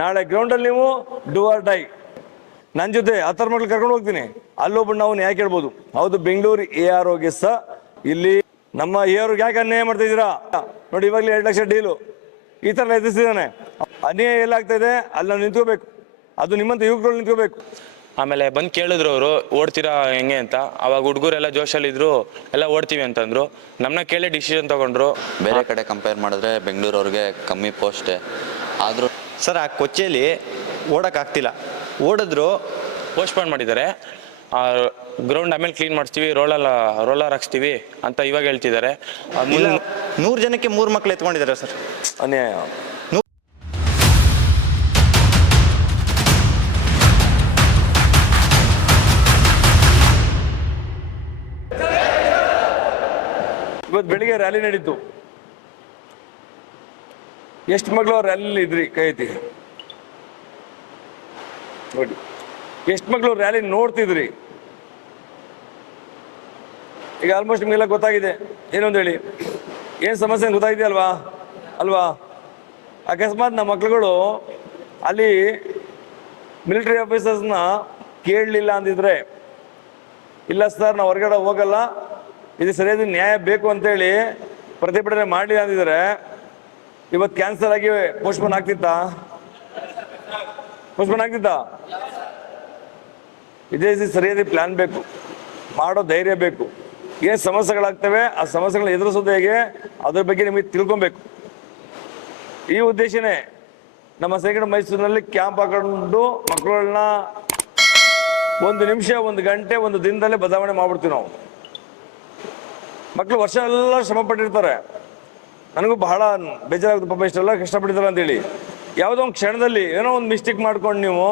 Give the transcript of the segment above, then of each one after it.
ನಾಳೆ ಗ್ರೌಂಡಲ್ಲಿ ನೀವು ಡೂ ಆರ್ ಡೈ. ನನ್ನ ಜೊತೆ 10 ಮಕ್ಳು ಕರ್ಕೊಂಡು ಹೋಗ್ತೀನಿ, ಅಲ್ಲೊಬ್ಬ ನಾವು ಯಾಕೆ ಹೇಳ್ಬೋದು. ಹೌದು, ಬೆಂಗಳೂರು AROಗೆ ಸಹ ಇಲ್ಲಿ ನಮ್ಮ AROಗೆ ಯಾಕೆ ಅನ್ಯಾಯ ಮಾಡ್ತಾ ಇದ್ದೀರಾ ನೋಡಿ. ಇವಾಗಲೇ 2 ಲಕ್ಷ ಡೀಲು ಈ ಥರ ಎದುರಿಸಿದ್ದಾನೆ. ಅನ್ಯಾಯ ಎಲ್ಲಾಗ್ತಾ ಇದೆ ಅಲ್ಲಿ ನಾವು ನಿಂತ್ಕೋಬೇಕು. ಅದು ನಿಮ್ಮಂತ ಯುವಕರು ನಿಂತ್ಕೋಬೇಕು. ಆಮೇಲೆ ಬಂದು ಕೇಳಿದ್ರು ಅವರು ಓಡ್ತೀರಾ ಹೆಂಗೆ ಅಂತ. ಅವಾಗ ಹುಡುಗರೆಲ್ಲ ಜೋಶಲ್ಲಿದ್ರು, ಎಲ್ಲ ಓಡ್ತೀವಿ ಅಂತಂದ್ರು. ನಮ್ಮನ್ನ ಕೇಳಿ ಡಿಸಿಷನ್ ತಗೊಂಡ್ರು. ಬೇರೆ ಕಡೆ ಕಂಪೇರ್ ಮಾಡಿದ್ರೆ ಬೆಂಗಳೂರವ್ರಿಗೆ ಕಮ್ಮಿ ಪೋಸ್ಟೇ ಆದರೂ ಸರ್ ಆ ಕೊಚ್ಚೆಯಲ್ಲಿ ಓಡೋಕ್ಕಾಗ್ತಿಲ್ಲ. ಓಡಿದ್ರು ಪೋಸ್ಟ್ಪೋನ್ ಮಾಡಿದ್ದಾರೆ. ಗ್ರೌಂಡ್ ಆಮೇಲೆ ಕ್ಲೀನ್ ಮಾಡಿಸ್ತೀವಿ, ರೋಲರ್ ಹಾಕ್ಸ್ತೀವಿ ಅಂತ ಇವಾಗ ಹೇಳ್ತಿದ್ದಾರೆ. 100 ಜನಕ್ಕೆ 3 ಮಕ್ಳು ಎತ್ಕೊಂಡಿದ್ದಾರೆ ಸರ್. ಅನ್ಯಾಯ. ಇವತ್ತು ಬೆಳಿಗ್ಗೆ ರ್ಯಾಲಿ ನಡೀತು. ಎಷ್ಟು ಮಕ್ಕಳು ರ್ಯಾಲಿಲಿ ಇದ್ರಿ? ಕೈ ಐತಿ ನೋಡಿ. ಎಷ್ಟು ಮಕ್ಕಳು ರ್ಯಾಲಿ ನೋಡ್ತಿದ್ರಿ? ಈಗ ಆಲ್ಮೋಸ್ಟ್ ನಿಮಗೆಲ್ಲ ಗೊತ್ತಾಗಿದೆ. ಏನೊಂದು ಹೇಳಿ, ಏನು ಸಮಸ್ಯೆ ಗೊತ್ತಾಗಿದೆ ಅಲ್ವಾ? ಅಕಸ್ಮಾತ್ ನಮ್ಮ ಮಕ್ಳುಗಳು ಅಲ್ಲಿ ಮಿಲಿಟರಿ ಆಫೀಸರ್ಸ್ನ ಕೇಳಲಿಲ್ಲ ಅಂದಿದ್ರೆ, ಇಲ್ಲ ಸರ್ ನಾವು ಹೊರಗಡೆ ಹೋಗಲ್ಲ, ಇದು ಸರಿಯಾದ ನ್ಯಾಯ ಬೇಕು ಅಂತೇಳಿ ಪ್ರತಿಭಟನೆ ಮಾಡಲಿಲ್ಲ ಅಂದಿದ್ರೆ ಇವತ್ತು ಕ್ಯಾನ್ಸಲ್ ಆಗಿ ಪೋಸ್ಟ್ಪೋನ್ ಆಗ್ತಿತ್ತಾ? ಇದೇ ಸರಿಯಾದ ಪ್ಲಾನ್ ಬೇಕು, ಮಾಡೋ ಧೈರ್ಯ ಬೇಕು. ಏನು ಸಮಸ್ಯೆಗಳಾಗ್ತವೆ ಆ ಸಮಸ್ಯೆಗಳನ್ನ ಎದುರಿಸೋದು ಹೇಗೆ, ಅದ್ರ ಬಗ್ಗೆ ನಿಮಗೆ ತಿಳ್ಕೊಬೇಕು. ಈ ಉದ್ದೇಶನೇ ನಮ್ಮ ಸೈಕಲ್ ಮೈಸೂರಿನಲ್ಲಿ ಕ್ಯಾಂಪ್ ಹಾಕೊಂಡು ಮಕ್ಕಳನ್ನ 1 ನಿಮಿಷ 1 ಗಂಟೆ 1 ದಿನದಲ್ಲೇ ಬದಲಾವಣೆ ಮಾಡ್ಬಿಡ್ತೀವಿ ನಾವು. ಮಕ್ಕಳು ವರ್ಷ ಎಲ್ಲ ಶ್ರಮ ಪಟ್ಟಿರ್ತಾರೆ. ನನಗೂ ಬಹಳ ಬೇಜಾರಾಗುತ್ತೆ, ಪಾಪ ಇಷ್ಟೆಲ್ಲ ಕಷ್ಟಪಟ್ಟಿದ್ದಾರೆ ಅಂತೇಳಿ. ಯಾವುದೋ ಒಂದು ಕ್ಷಣದಲ್ಲಿ ಏನೋ ಒಂದು ಮಿಸ್ಟೇಕ್ ಮಾಡ್ಕೊಂಡು ನೀವು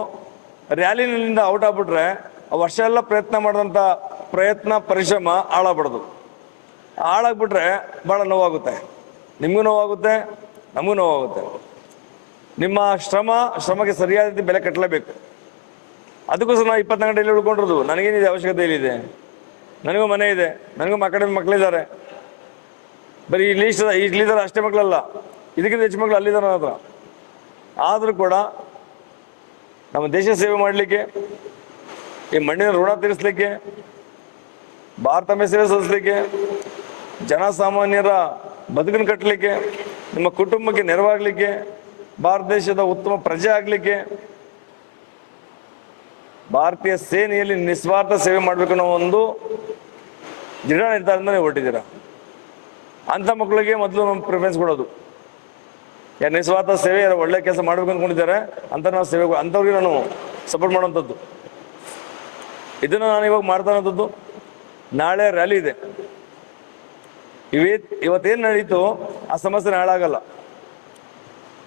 ರ್ಯಾಲಿನಿಂದ ಔಟ್ ಆಗ್ಬಿಟ್ರೆ ಆ ವರ್ಷ ಎಲ್ಲ ಪ್ರಯತ್ನ ಮಾಡಿದಂಥ ಪರಿಶ್ರಮ ಹಾಳಾಗ್ಬಿಟ್ರೆ ಭಾಳ ನೋವಾಗುತ್ತೆ. ನಿಮಗೂ ನೋವಾಗುತ್ತೆ, ನಮಗೂ ನೋವಾಗುತ್ತೆ. ನಿಮ್ಮ ಶ್ರಮಕ್ಕೆ ಸರಿಯಾದ ರೀತಿ ಬೆಲೆ ಕಟ್ಟಲೇಬೇಕು. ಅದಕ್ಕೋಸ್ಕರ ನಾವು 24 ಗಂಟೆಯಲ್ಲಿ ಉಳ್ಕೊಂಡಿರೋದು. ನನಗೇನಿದೆ ಅವಶ್ಯಕತೆ ಇಲ್ಲಿದೆ, ನನಗೂ ಮನೆ ಇದೆ, ನನಗೂ ಮಕ್ಕಳಿದ್ದಾರೆ. ಬರೀ ಇಲ್ಲಿದ್ದಾರೆ ಅಷ್ಟೇ ಮಕ್ಕಳಲ್ಲ, ಇದಕ್ಕಿಂತ ಹೆಚ್ಚು ಮಕ್ಕಳು ಅಲ್ಲಿದ್ದಾರೆ ನನ್ನ ಹತ್ರ. ಆದರೂ ಕೂಡ ನಮ್ಮ ದೇಶ ಸೇವೆ ಮಾಡಲಿಕ್ಕೆ, ಈ ಮಣ್ಣಿನ ಋಣ ತೀರಿಸಲಿಕ್ಕೆ, ಭಾರತಮೆ ಸೇವೆ ಸಲ್ಲಿಸಲಿಕ್ಕೆ, ಜನಸಾಮಾನ್ಯರ ಬದುಕನ್ನು ಕಟ್ಟಲಿಕ್ಕೆ, ನಿಮ್ಮ ಕುಟುಂಬಕ್ಕೆ ನೆರವಾಗಲಿಕ್ಕೆ, ಭಾರತ ದೇಶದ ಉತ್ತಮ ಪ್ರಜೆ ಆಗಲಿಕ್ಕೆ, ಭಾರತೀಯ ಸೇನೆಯಲ್ಲಿ ನಿಸ್ವಾರ್ಥ ಸೇವೆ ಮಾಡಬೇಕು ಅನ್ನೋ ಒಂದು ದೃಢ ನಿರ್ಧಾರದಿಂದ ನೀವು ಹೊರಟಿದ್ದೀರಾ. ಅಂಥ ಮಕ್ಕಳಿಗೆ ಮೊದಲು ನಮ್ಮ ಪ್ರಿಫರೆನ್ಸ್ ಕೊಡೋದು. ಯಾರು ನಿಸ್ವಾರ್ಥ ಸೇವೆ, ಯಾರು ಒಳ್ಳೆ ಕೆಲಸ ಮಾಡ್ಬೇಕು ಅಂದ್ಕೊಂಡಿದ್ದಾರೆ ಅಂತ ನಾವು ಸೇವೆ, ಅಂಥವ್ರಿಗೆ ನಾನು ಸಪೋರ್ಟ್ ಮಾಡೋವಂಥದ್ದು. ಇದನ್ನು ನಾನು ಇವಾಗ ಮಾಡ್ತಾ ಇರೋಂಥದ್ದು. ನಾಳೆ ರ್ಯಾಲಿ ಇದೆ. ಇವತ್ತೇನು ನಡೀತು ಆ ಸಮಸ್ಯೆ ನಾಳೆ ಆಗಲ್ಲ.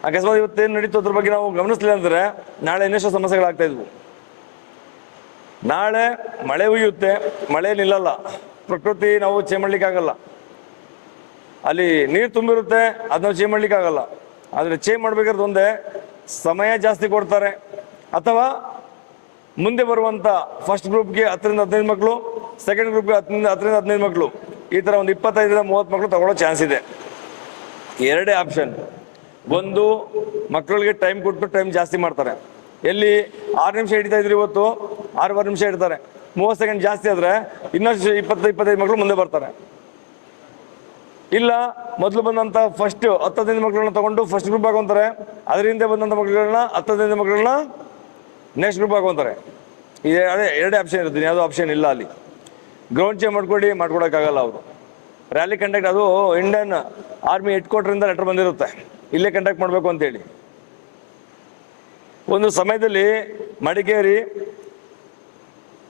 ಅಕಸ್ಮಾತ್ ಇವತ್ತೇನು ನಡೀತು ಅದ್ರ ಬಗ್ಗೆ ನಾವು ಗಮನಿಸಲಿಲ್ಲ ಅಂದರೆ ನಾಳೆ ಇನ್ನೆಷ್ಟು ಸಮಸ್ಯೆಗಳಾಗ್ತಾ ಇದ್ವು. ನಾಳೆ ಮಳೆ ಹುಯ್ಯುತ್ತೆ, ಮಳೆ ನಿಲ್ಲಲ್ಲ. ಪ್ರಕೃತಿ ನಾವು ಚೇಂಜ್ ಮಾಡ್ಲಿಕ್ಕಾಗಲ್ಲ. ಅಲ್ಲಿ ನೀರು ತುಂಬಿರುತ್ತೆ, ಅದು ನಾವು ಚೇಂಜ್ ಮಾಡ್ಲಿಕ್ಕಾಗಲ್ಲ. ಆದರೆ ಚೇಂಜ್ ಮಾಡ್ಬೇಕಾದ್ರೆ ಒಂದೇ ಸಮಯ ಜಾಸ್ತಿ ಕೊಡ್ತಾರೆ, ಅಥವಾ ಮುಂದೆ ಬರುವಂಥ ಫಸ್ಟ್ ಗ್ರೂಪ್ಗೆ 10ರಿಂದ 15 ಮಕ್ಕಳು, ಸೆಕೆಂಡ್ ಗ್ರೂಪ್ಗೆ 10ರಿಂದ 15 ಮಕ್ಕಳು, ಈ ಥರ ಒಂದು 25ರಿಂದ 30 ಮಕ್ಕಳು ತಗೊಳ್ಳೋ ಚಾನ್ಸ್ ಇದೆ. ಎರಡೇ ಆಪ್ಷನ್. ಒಂದು, ಮಕ್ಕಳಿಗೆ ಟೈಮ್ ಕೊಟ್ಟು ಟೈಮ್ ಜಾಸ್ತಿ ಮಾಡ್ತಾರೆ. ಎಲ್ಲಿ 6 ನಿಮಿಷ ಹಿಡಿತಾ ಇದ್ರು ಇವತ್ತು 6 ನಿಮಿಷ ಇಡ್ತಾರೆ. 30 ಸೆಕೆಂಡ್ ಜಾಸ್ತಿ ಆದರೆ ಇನ್ನಷ್ಟು 20-25 ಮಕ್ಕಳು ಮುಂದೆ ಬರ್ತಾರೆ. ಇಲ್ಲ, ಮೊದಲು ಬಂದಂಥ ಫಸ್ಟ್ 10-15 ಮಕ್ಕಳನ್ನ ತಗೊಂಡು ಫಸ್ಟ್ ಗ್ರೂಪ್ ಹಾಕೊಂತಾರೆ, ಅದರಿಂದ ಬಂದಂಥ ಮಕ್ಕಳುಗಳನ್ನ 10-15 ಮಕ್ಕಳನ್ನ ನೆಕ್ಸ್ಟ್ ಗ್ರೂಪ್ ಹಾಕೊಂತಾರೆ. ಅದೇ ಎರಡೇ ಆಪ್ಷನ್ ಇರುತ್ತೆ, ಯಾವುದೋ ಆಪ್ಷನ್ ಇಲ್ಲ. ಅಲ್ಲಿ ಗ್ರೌಂಡ್ ಚೇಂಜ್ ಮಾಡ್ಕೊಡೋಕ್ಕಾಗಲ್ಲ ಅವರು. ರ್ಯಾಲಿ ಕಂಡಕ್ಟ್, ಅದು ಇಂಡಿಯನ್ ಆರ್ಮಿ ಹೆಡ್ ಕ್ವಾರ್ಟರಿಂದ ಲೆಟರ್ ಬಂದಿರುತ್ತೆ, ಇಲ್ಲೇ ಕಂಡಕ್ಟ್ ಮಾಡಬೇಕು ಅಂತೇಳಿ. ಒಂದು ಸಮಯದಲ್ಲಿ ಮಡಿಕೇರಿ,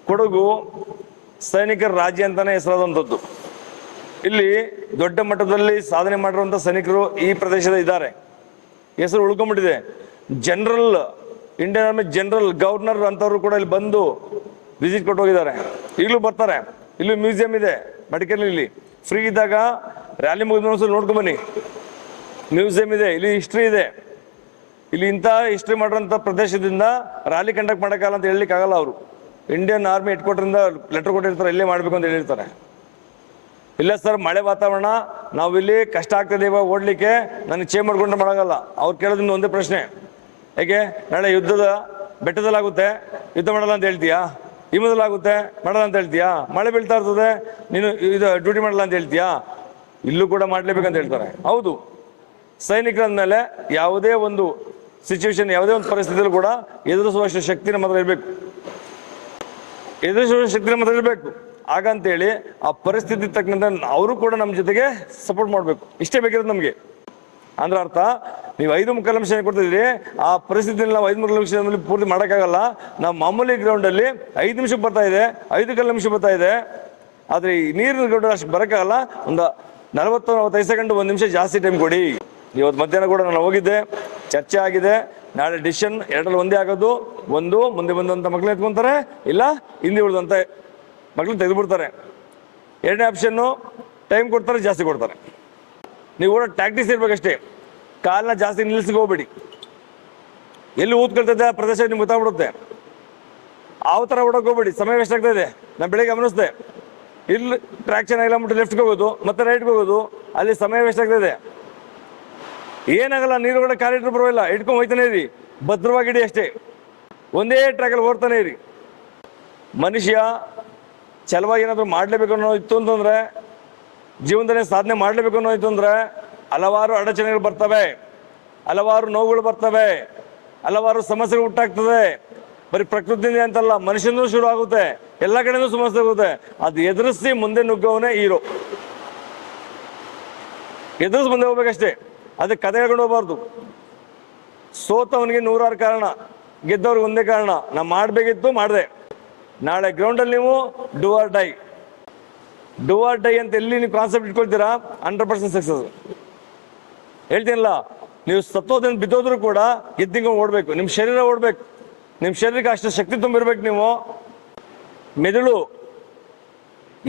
ಕೊಡಗು ಸೈನಿಕರ ರಾಜ್ಯ ಅಂತಾನೆ ಹೆಸರಾದಂಥದ್ದು. ಇಲ್ಲಿ ದೊಡ್ಡ ಮಟ್ಟದಲ್ಲಿ ಸಾಧನೆ ಮಾಡಿರುವಂಥ ಸೈನಿಕರು ಈ ಪ್ರದೇಶದ ಇದ್ದಾರೆ, ಹೆಸರು ಉಳ್ಕೊಂಡ್ಬಿಟ್ಟಿದೆ. General, Indian army general, governor ಅಂತವರು ಕೂಡ ಇಲ್ಲಿ ಬಂದು ವಿಸಿಟ್ ಕೊಟ್ಟು ಹೋಗಿದ್ದಾರೆ. ಈಗಲೂ ಬರ್ತಾರೆ. ಇಲ್ಲಿ ಮ್ಯೂಸಿಯಂ ಇದೆ ಮಡಿಕೇರಿಯಲ್ಲಿ, ಫ್ರೀ ಇದ್ದಾಗ ರ್ಯಾಲಿ ಮುಗಿದ ನೋಡ್ಕೊಂಬನ್ನಿ. ಮ್ಯೂಸಿಯಂ ಇದೆ, ಇಲ್ಲಿ ಹಿಸ್ಟ್ರಿ ಇದೆ. ಇಲ್ಲಿ ಇಂಥ ಹಿಸ್ಟ್ರಿ ಮಾಡಿರೋಂಥ ಪ್ರದೇಶದಿಂದ ರ್ಯಾಲಿ ಕಂಡಕ್ಟ್ ಮಾಡೋಕ್ಕಾಗಲ್ಲ ಅಂತ ಹೇಳಲಿಕ್ಕಾಗಲ್ಲ. ಅವರು ಇಂಡಿಯನ್ ಆರ್ಮಿ ಹೆಡ್ ಕ್ವಾರ್ಟರಿಂದ ಲೆಟರ್ ಕೊಟ್ಟಿರ್ತಾರೆ, ಇಲ್ಲೇ ಮಾಡಬೇಕು ಅಂತ ಹೇಳಿರ್ತಾರೆ. ಇಲ್ಲ ಸರ್, ಮಳೆ ವಾತಾವರಣ, ನಾವು ಇಲ್ಲಿ ಕಷ್ಟ ಆಗ್ತದೆ ಇವಾಗ ಓಡಲಿಕ್ಕೆ, ನನಗೆ ಚೇಂಜ್ ಮಾಡ್ಕೊಂಡ್ರೆ ಮಾಡೋಕ್ಕಲ್ಲ. ಅವ್ರು ಕೇಳೋದ್ರಿಂದ ಒಂದೇ ಪ್ರಶ್ನೆ, ಯಾಕೆ ನಾಳೆ ಯುದ್ಧದ ಬೆಟ್ಟದಲ್ಲಾಗುತ್ತೆ, ಯುದ್ಧ ಮಾಡಲ್ಲ ಅಂತ ಹೇಳ್ತೀಯಾ? ಹಿಮದಲ್ಲಾಗುತ್ತೆ, ಮಾಡಲ್ಲ ಅಂತ ಹೇಳ್ತೀಯಾ? ಮಳೆ ಬೀಳ್ತಾ ಇರ್ತದೆ, ನೀನು ಇದು ಡ್ಯೂಟಿ ಮಾಡಲ್ಲ ಅಂತ ಹೇಳ್ತೀಯಾ? ಇಲ್ಲೂ ಕೂಡ ಮಾಡಲೇಬೇಕಂತ ಹೇಳ್ತಾರೆ. ಹೌದು, ಸೈನಿಕರಂದ್ಮೇಲೆ ಯಾವುದೇ ಒಂದು ಸಿಚುವೇಶನ್, ಯಾವುದೇ ಒಂದು ಪರಿಸ್ಥಿತಿಯಲ್ಲೂ ಕೂಡ ಎದುರಿಸುವಷ್ಟು ಶಕ್ತಿ ನಮ್ಮ ಹತ್ರ ಇರಬೇಕು, ಎದುರಿಸುವ ಶಕ್ತಿ ನಮ್ಮ ಹತ್ರ ಇರಬೇಕು. ಹಾಗಂತೇಳಿ ಆ ಪರಿಸ್ಥಿತಿ ತಕ್ಕಂತೆ ಅವರು ಕೂಡ ನಮ್ಮ ಜೊತೆಗೆ ಸಪೋರ್ಟ್ ಮಾಡಬೇಕು. ಇಷ್ಟೇ ಬೇಕಿರೋದು ನಮಗೆ. ಅಂದ್ರೆ ಅರ್ಥ, ನೀವು 5 ನಿಮಿಷ ಕೊಡ್ತಿದ್ರಿ, ಆ ಪರಿಸ್ಥಿತಿಯಲ್ಲಿ ನಾವು 5 ನಿಮಿಷದಲ್ಲಿ ಪೂರ್ತಿ ಮಾಡೋಕ್ಕಾಗಲ್ಲ. ನಾವು ಮಾಮೂಲಿ ಗ್ರೌಂಡಲ್ಲಿ 5 ನಿಮಿಷಕ್ಕೆ ಬರ್ತಾ ಇದೆ, 5 ನಿಮಿಷ ಬರ್ತಾ ಇದೆ. ಆದರೆ ಈ ನೀರಿನ ಗ್ರೌಂಡ್ ಅಷ್ಟು ಬರೋಕ್ಕಾಗಲ್ಲ. ಒಂದು 40-45 ಸೆಕೆಂಡ್, 1 ನಿಮಿಷ ಜಾಸ್ತಿ ಟೈಮ್ ಕೊಡಿ. ಇವತ್ತು ಮಧ್ಯಾಹ್ನ ಕೂಡ ನಾನು ಹೋಗಿದ್ದೆ, ಚರ್ಚೆ ಆಗಿದೆ. ನಾಳೆ ಡಿಸಿಷನ್ 2ರಲ್ಲಿ ಒಂದೇ ಆಗೋದು. ಒಂದು, ಮುಂದೆ ಬಂದಂಥ ಮಕ್ಕಳು ಎತ್ಕೊಂತಾರೆ, ಇಲ್ಲ ಹಿಂದೆ ಉಳಿದಂಥ ಮಕ್ಕಳು ತೆಗೆದುಬಿಡ್ತಾರೆ. 2ನೇ ಆಪ್ಷನ್ನು, ಟೈಮ್ ಕೊಡ್ತಾರೆ, ಜಾಸ್ತಿ ಕೊಡ್ತಾರೆ. ನೀವು ಕೂಡ ಟ್ಯಾಕ್ಟಿಸ್ ಇರ್ಬೇಕಷ್ಟೇ. ಕಾಲನ್ನ ಜಾಸ್ತಿ ನಿಲ್ಲಿಸಿಗೆ ಹೋಗ್ಬೇಡಿ. ಎಲ್ಲಿ ಊದ್ಕೊಳ್ತದೆ ಆ ಪ್ರದೇಶ ನಿಮ್ಗೆ ಗೊತ್ತಾಗ್ಬಿಡುತ್ತೆ. ಆ ಥರ ಓಡೋಕೆ ಹೋಗ್ಬೇಡಿ, ಸಮಯ ವೇಸ್ಟ್ ಆಗ್ತಾ ಇದೆ. ನಾನು ಬೆಳಿಗ್ಗೆ ಗಮನಿಸಿದೆ, ಇಲ್ಲಿ ಟ್ರ್ಯಾಕ್ಷನ್ ಆಗಿಲ್ಲ ಅಂದ್ಬಿಟ್ಟು ಲೆಫ್ಟ್ಗೆ ಹೋಗೋದು, ಮತ್ತೆ ರೈಟ್ಗೆ ಹೋಗೋದು, ಅಲ್ಲಿ ಸಮಯ ವೇಸ್ಟ್ ಆಗ್ತಾಯಿದೆ. ಏನಾಗಲ್ಲ, ನೀರುಗಡೆ ಕಾಲಿಟ್ರು ಬರೋಲ್ಲ, ಇಟ್ಕೊಂಡು ಹೋಯ್ತಾನೆ ಇರಿ, ಭದ್ರವಾಗಿಡಿ ಅಷ್ಟೇ. ಒಂದೇ ಟ್ರ್ಯಾಕಲ್ಲಿ ಓಡ್ತಾನೆ ಇರಿ. ಮನುಷ್ಯ ಛಲವಾಗಿ ಏನಾದರೂ ಮಾಡಲೇಬೇಕು ಅನ್ನೋ ಇತ್ತು ಅಂತಂದರೆ, ಜೀವನದಲ್ಲಿ ಸಾಧನೆ ಮಾಡಲೇಬೇಕು ಅನ್ನೋ ಇತ್ತು ಅಂದರೆ ಹಲವಾರು ಅಡಚಣೆಗಳು ಬರ್ತವೆ, ಹಲವಾರು ನೋವುಗಳು ಬರ್ತವೆ, ಹಲವಾರು ಸಮಸ್ಯೆಗಳು ಹುಟ್ಟಾಗ್ತದೆ. ಬರೀ ಪ್ರಕೃತಿಯಿಂದ ಅಂತಲ್ಲ, ಮನುಷ್ಯನೂ ಶುರು ಆಗುತ್ತೆ, ಎಲ್ಲ ಕಡೆನೂ ಸಮಸ್ಯೆ ಆಗುತ್ತೆ. ಅದು ಎದುರಿಸಿ ಮುಂದೆ ನುಗ್ಗವನೇ ಹೀರೋ. ಎದುರಿಸಿ ಮುಂದೆ ಹೋಗ್ಬೇಕಷ್ಟೇ. ಅದಕ್ಕೆ ಕತೆ ಹೇಳ್ಕೊಂಡು ಹೋಗ್ಬಾರ್ದು. ಸೋತವನಿಗೆ 100 ಕಾರಣ, ಗೆದ್ದವ್ರಿಗೆ ಒಂದೇ ಕಾರಣ, ನಾ ಮಾಡಬೇಕಿತ್ತು ಮಾಡಿದೆ. ನಾಳೆ ಗ್ರೌಂಡಲ್ಲಿ ನೀವು ಡೂ ಆರ್ ಡೈ ಅಂತ ಎಲ್ಲಿ ನೀವು ಕಾನ್ಸೆಪ್ಟ್ ಇಟ್ಕೊಳ್ತೀರಾ, 100% ಸಕ್ಸಸ್. ಹೇಳ್ತೀನಲ್ಲ, ನೀವು ಸತ್ತೋದ್ರಿಂದ ಬಿದ್ದೋದ್ರೂ ಕೂಡ ಗೆದ್ದಿಂಗ ಓಡಬೇಕು. ನಿಮ್ಮ ಶರೀರ ಓಡಬೇಕು, ನಿಮ್ಮ ಶರೀರಕ್ಕೆ ಅಷ್ಟು ಶಕ್ತಿ ತುಂಬಿರ್ಬೇಕು. ನೀವು ಮೆದುಳು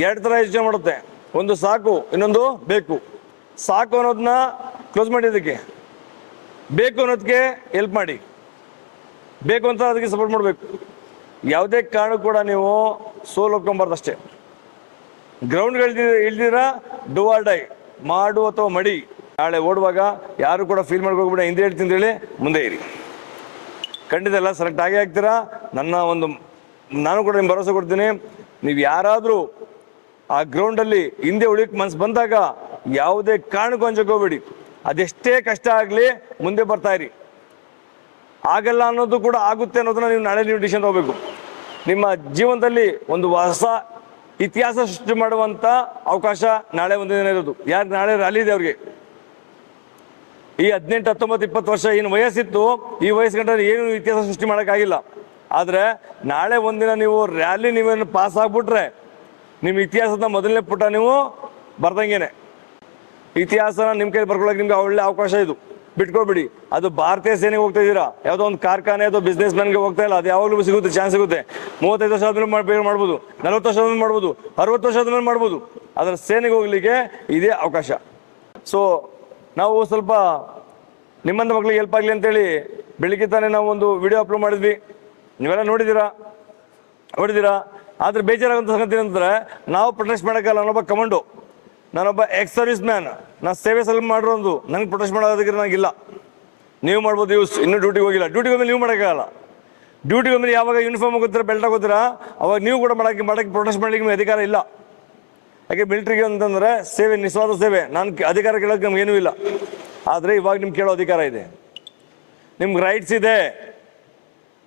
2 ಥರ ಯೋಚನೆ ಮಾಡುತ್ತೆ. ಒಂದು ಸಾಕು, ಇನ್ನೊಂದು ಬೇಕು. ಸಾಕು ಅನ್ನೋದನ್ನ ಕ್ಲೋಸ್ ಮಾಡಿ, ಅದಕ್ಕೆ ಬೇಕು ಅನ್ನೋದಕ್ಕೆ ಹೆಲ್ಪ್ ಮಾಡಿ. ಬೇಕು ಅಂತ ಅದಕ್ಕೆ ಸಪೋರ್ಟ್ ಮಾಡಬೇಕು. ಯಾವುದೇ ಕಾರಣ ಕೂಡ ನೀವು ಸೋಲು ಹೋಗ್ಕೊಂಬಾರ್ದು ಅಷ್ಟೇ. ಗ್ರೌಂಡ್ಗಳು ಇಳ್ದಿರ ಡೂ ಆರ್ ಡೈ, ಮಾಡು ಅಥವಾ ಮಡಿ. ನಾಳೆ ಓಡುವಾಗ ಯಾರು ಕೂಡ ಫೀಲ್ ಮಾಡ್ಕೋಗ್ಬಿಡ, ಹಿಂದೆ ಹೇಳ್ತೀನಿ ಹೇಳಿ ಮುಂದೆ ಇರಿ. ಖಂಡಿತ ಎಲ್ಲ ಸೆಲೆಕ್ಟ್ ಆಗೇ ಆಗ್ತೀರಾ. ನಾನು ಕೂಡ ನಿಮ್ಗೆ ಭರವಸೆ ಕೊಡ್ತೀನಿ. ನೀವು ಯಾರಾದರೂ ಆ ಗ್ರೌಂಡಲ್ಲಿ ಹಿಂದೆ ಉಳಿಯೋಕ್ಕೆ ಮನಸ್ಸು ಬಂದಾಗ ಯಾವುದೇ ಕಾರಣಕ್ಕೂ ಅಂಜಕೋಬೇಡಿ. ಅದೆಷ್ಟೇ ಕಷ್ಟ ಆಗಲಿ ಮುಂದೆ ಬರ್ತಾ ಇರಿ. ಆಗಲ್ಲ ಅನ್ನೋದು ಕೂಡ ಆಗುತ್ತೆ ಅನ್ನೋದನ್ನ ನಾಳೆ ನೀವು ಡಿಸಿಷನ್ ತಗೋಬೇಕು. ನಿಮ್ಮ ಜೀವನದಲ್ಲಿ ಒಂದು ಹೊಸ ಇತಿಹಾಸ ಸೃಷ್ಟಿ ಮಾಡುವಂಥ ಅವಕಾಶ ನಾಳೆ ಒಂದು ದಿನ ಇರೋದು. ಯಾರು ನಾಳೆ ರ್ಯಾಲಿ ಇದೆ ಅವ್ರಿಗೆ. ಈ 18, 19, 20 ವರ್ಷ ಏನು ವಯಸ್ಸಿತ್ತು, ಈ ವಯಸ್ಸು ಗಂಟೆ ಏನು ಇತಿಹಾಸ ಸೃಷ್ಟಿ ಮಾಡೋಕ್ಕಾಗಿಲ್ಲ. ಆದರೆ ನಾಳೆ ಒಂದಿನ ನೀವು ರ್ಯಾಲಿ ನೀವೇನು ಪಾಸ್ ಆಗ್ಬಿಟ್ರೆ ನಿಮ್ಮ ಇತಿಹಾಸದ ಮೊದಲನೇ ಪುಟ ನೀವು ಬರ್ದಂಗೆನೆ. ಇತಿಹಾಸನ ನಿಮ್ಮ ಕೈ ಬರ್ಕೊಳ್ಳೋಕೆ ನಿಮ್ಗೆ ಒಳ್ಳೆ ಅವಕಾಶ ಇದು, ಬಿಟ್ಕೊಳ್ಬಿಡಿ. ಅದು ಭಾರತೀಯ ಸೇನೆಗೆ ಹೋಗ್ತಾ ಇದ್ದೀರಾ, ಯಾವುದೋ ಒಂದು ಕಾರ್ಖಾನೆ ಅಥವಾ ಬಿಸ್ನೆಸ್ ಮ್ಯಾನ್ಗೆ ಹೋಗ್ತಾ ಇಲ್ಲ. ಅದು ಯಾವಾಗಲೂ ಸಿಗುತ್ತೆ, ಚಾನ್ಸ್ ಸಿಗುತ್ತೆ. 35 ವರ್ಷ ಆದ್ಮೇಲೆ ಮಾಡ್ಬೋದು, 40 ವರ್ಷ ಆದ್ಮೇಲೆ ಮಾಡ್ಬೋದು, 60 ವರ್ಷ ಆದ್ಮೇಲೆ ಮಾಡ್ಬೋದು. ಅದರ ಸೇನೆಗೆ ಹೋಗ್ಲಿಕ್ಕೆ ಇದೇ ಅವಕಾಶ. ಸೊ ನಾವು ಸ್ವಲ್ಪ ನಿಮ್ಮಂಥ ಮಕ್ಕಳಿಗೆ ಹೆಲ್ಪ್ ಆಗಲಿ ಅಂತೇಳಿ ಬೆಳಿಗ್ಗೆ ತಾನೇ ನಾವು ಒಂದು ವಿಡಿಯೋ ಅಪ್ಲೋಡ್ ಮಾಡಿದ್ವಿ. ನೀವೆಲ್ಲ ನೋಡಿದ್ದೀರಾ. ಆದರೆ ಬೇಜಾರಾಗುವಂಥ ಸಂಗತಿ ಏನಂದ್ರೆ, ನಾವು ಪ್ರೊಟೆಸ್ಟ್ ಮಾಡೋಕ್ಕಲ್ಲ. ನಾನೊಬ್ಬ ಎಕ್ಸ್ ಸರ್ವಿಸ್ ಮ್ಯಾನ್, ನಾನು ಸೇವೆ ಸಲ್ಲಿಕೆ ಮಾಡಿರೋದು. ನನಗೆ ಪ್ರೊಟೆಸ್ಟ್ ಮಾಡೋದಕ್ಕೆ ನನಗಿಲ್ಲ. ನೀವು ಮಾಡ್ಬೋದು, ಇನ್ನೂ ಡ್ಯೂಟಿಗೆ ಹೋಗಿಲ್ಲ. ಡ್ಯೂಟಿಗೆ ಹೋದ್ಮೇಲೆ ನೀವು ಮಾಡೋಕ್ಕಾಗಲ್ಲ. ಡ್ಯೂಟಿಗೆ ಹೋದ್ಮೇಲೆ ಯಾವಾಗ ಯೂನಿಫಾರ್ಮ್ ಹೋಗ್ತೀರಾ, ಬೆಲ್ಟ್ ಹಾಕೋತೀರಾ, ಅವಾಗ ನೀವು ಕೂಡ ಮಾಡೋಕ್ಕೆ ಪ್ರೊಟೆಸ್ಟ್ ಮಾಡಲಿಕ್ಕೆ ನಿಮಗೆ ಅಧಿಕಾರ ಇಲ್ಲ. ಯಾಕೆ ಮಿಲಿಟ್ರಿಗೆ ಅಂತಂದರೆ ಸೇವೆ, ನಿಸ್ವಾರ್ಥ ಸೇವೆ. ನಾನು ಅಧಿಕಾರ ಕೇಳೋಕ್ಕೆ ನಮಗೇನೂ ಇಲ್ಲ. ಆದರೆ ಇವಾಗ ನಿಮ್ಗೆ ಕೇಳೋ ಅಧಿಕಾರ ಇದೆ, ನಿಮ್ಗೆ ರೈಟ್ಸ್ ಇದೆ.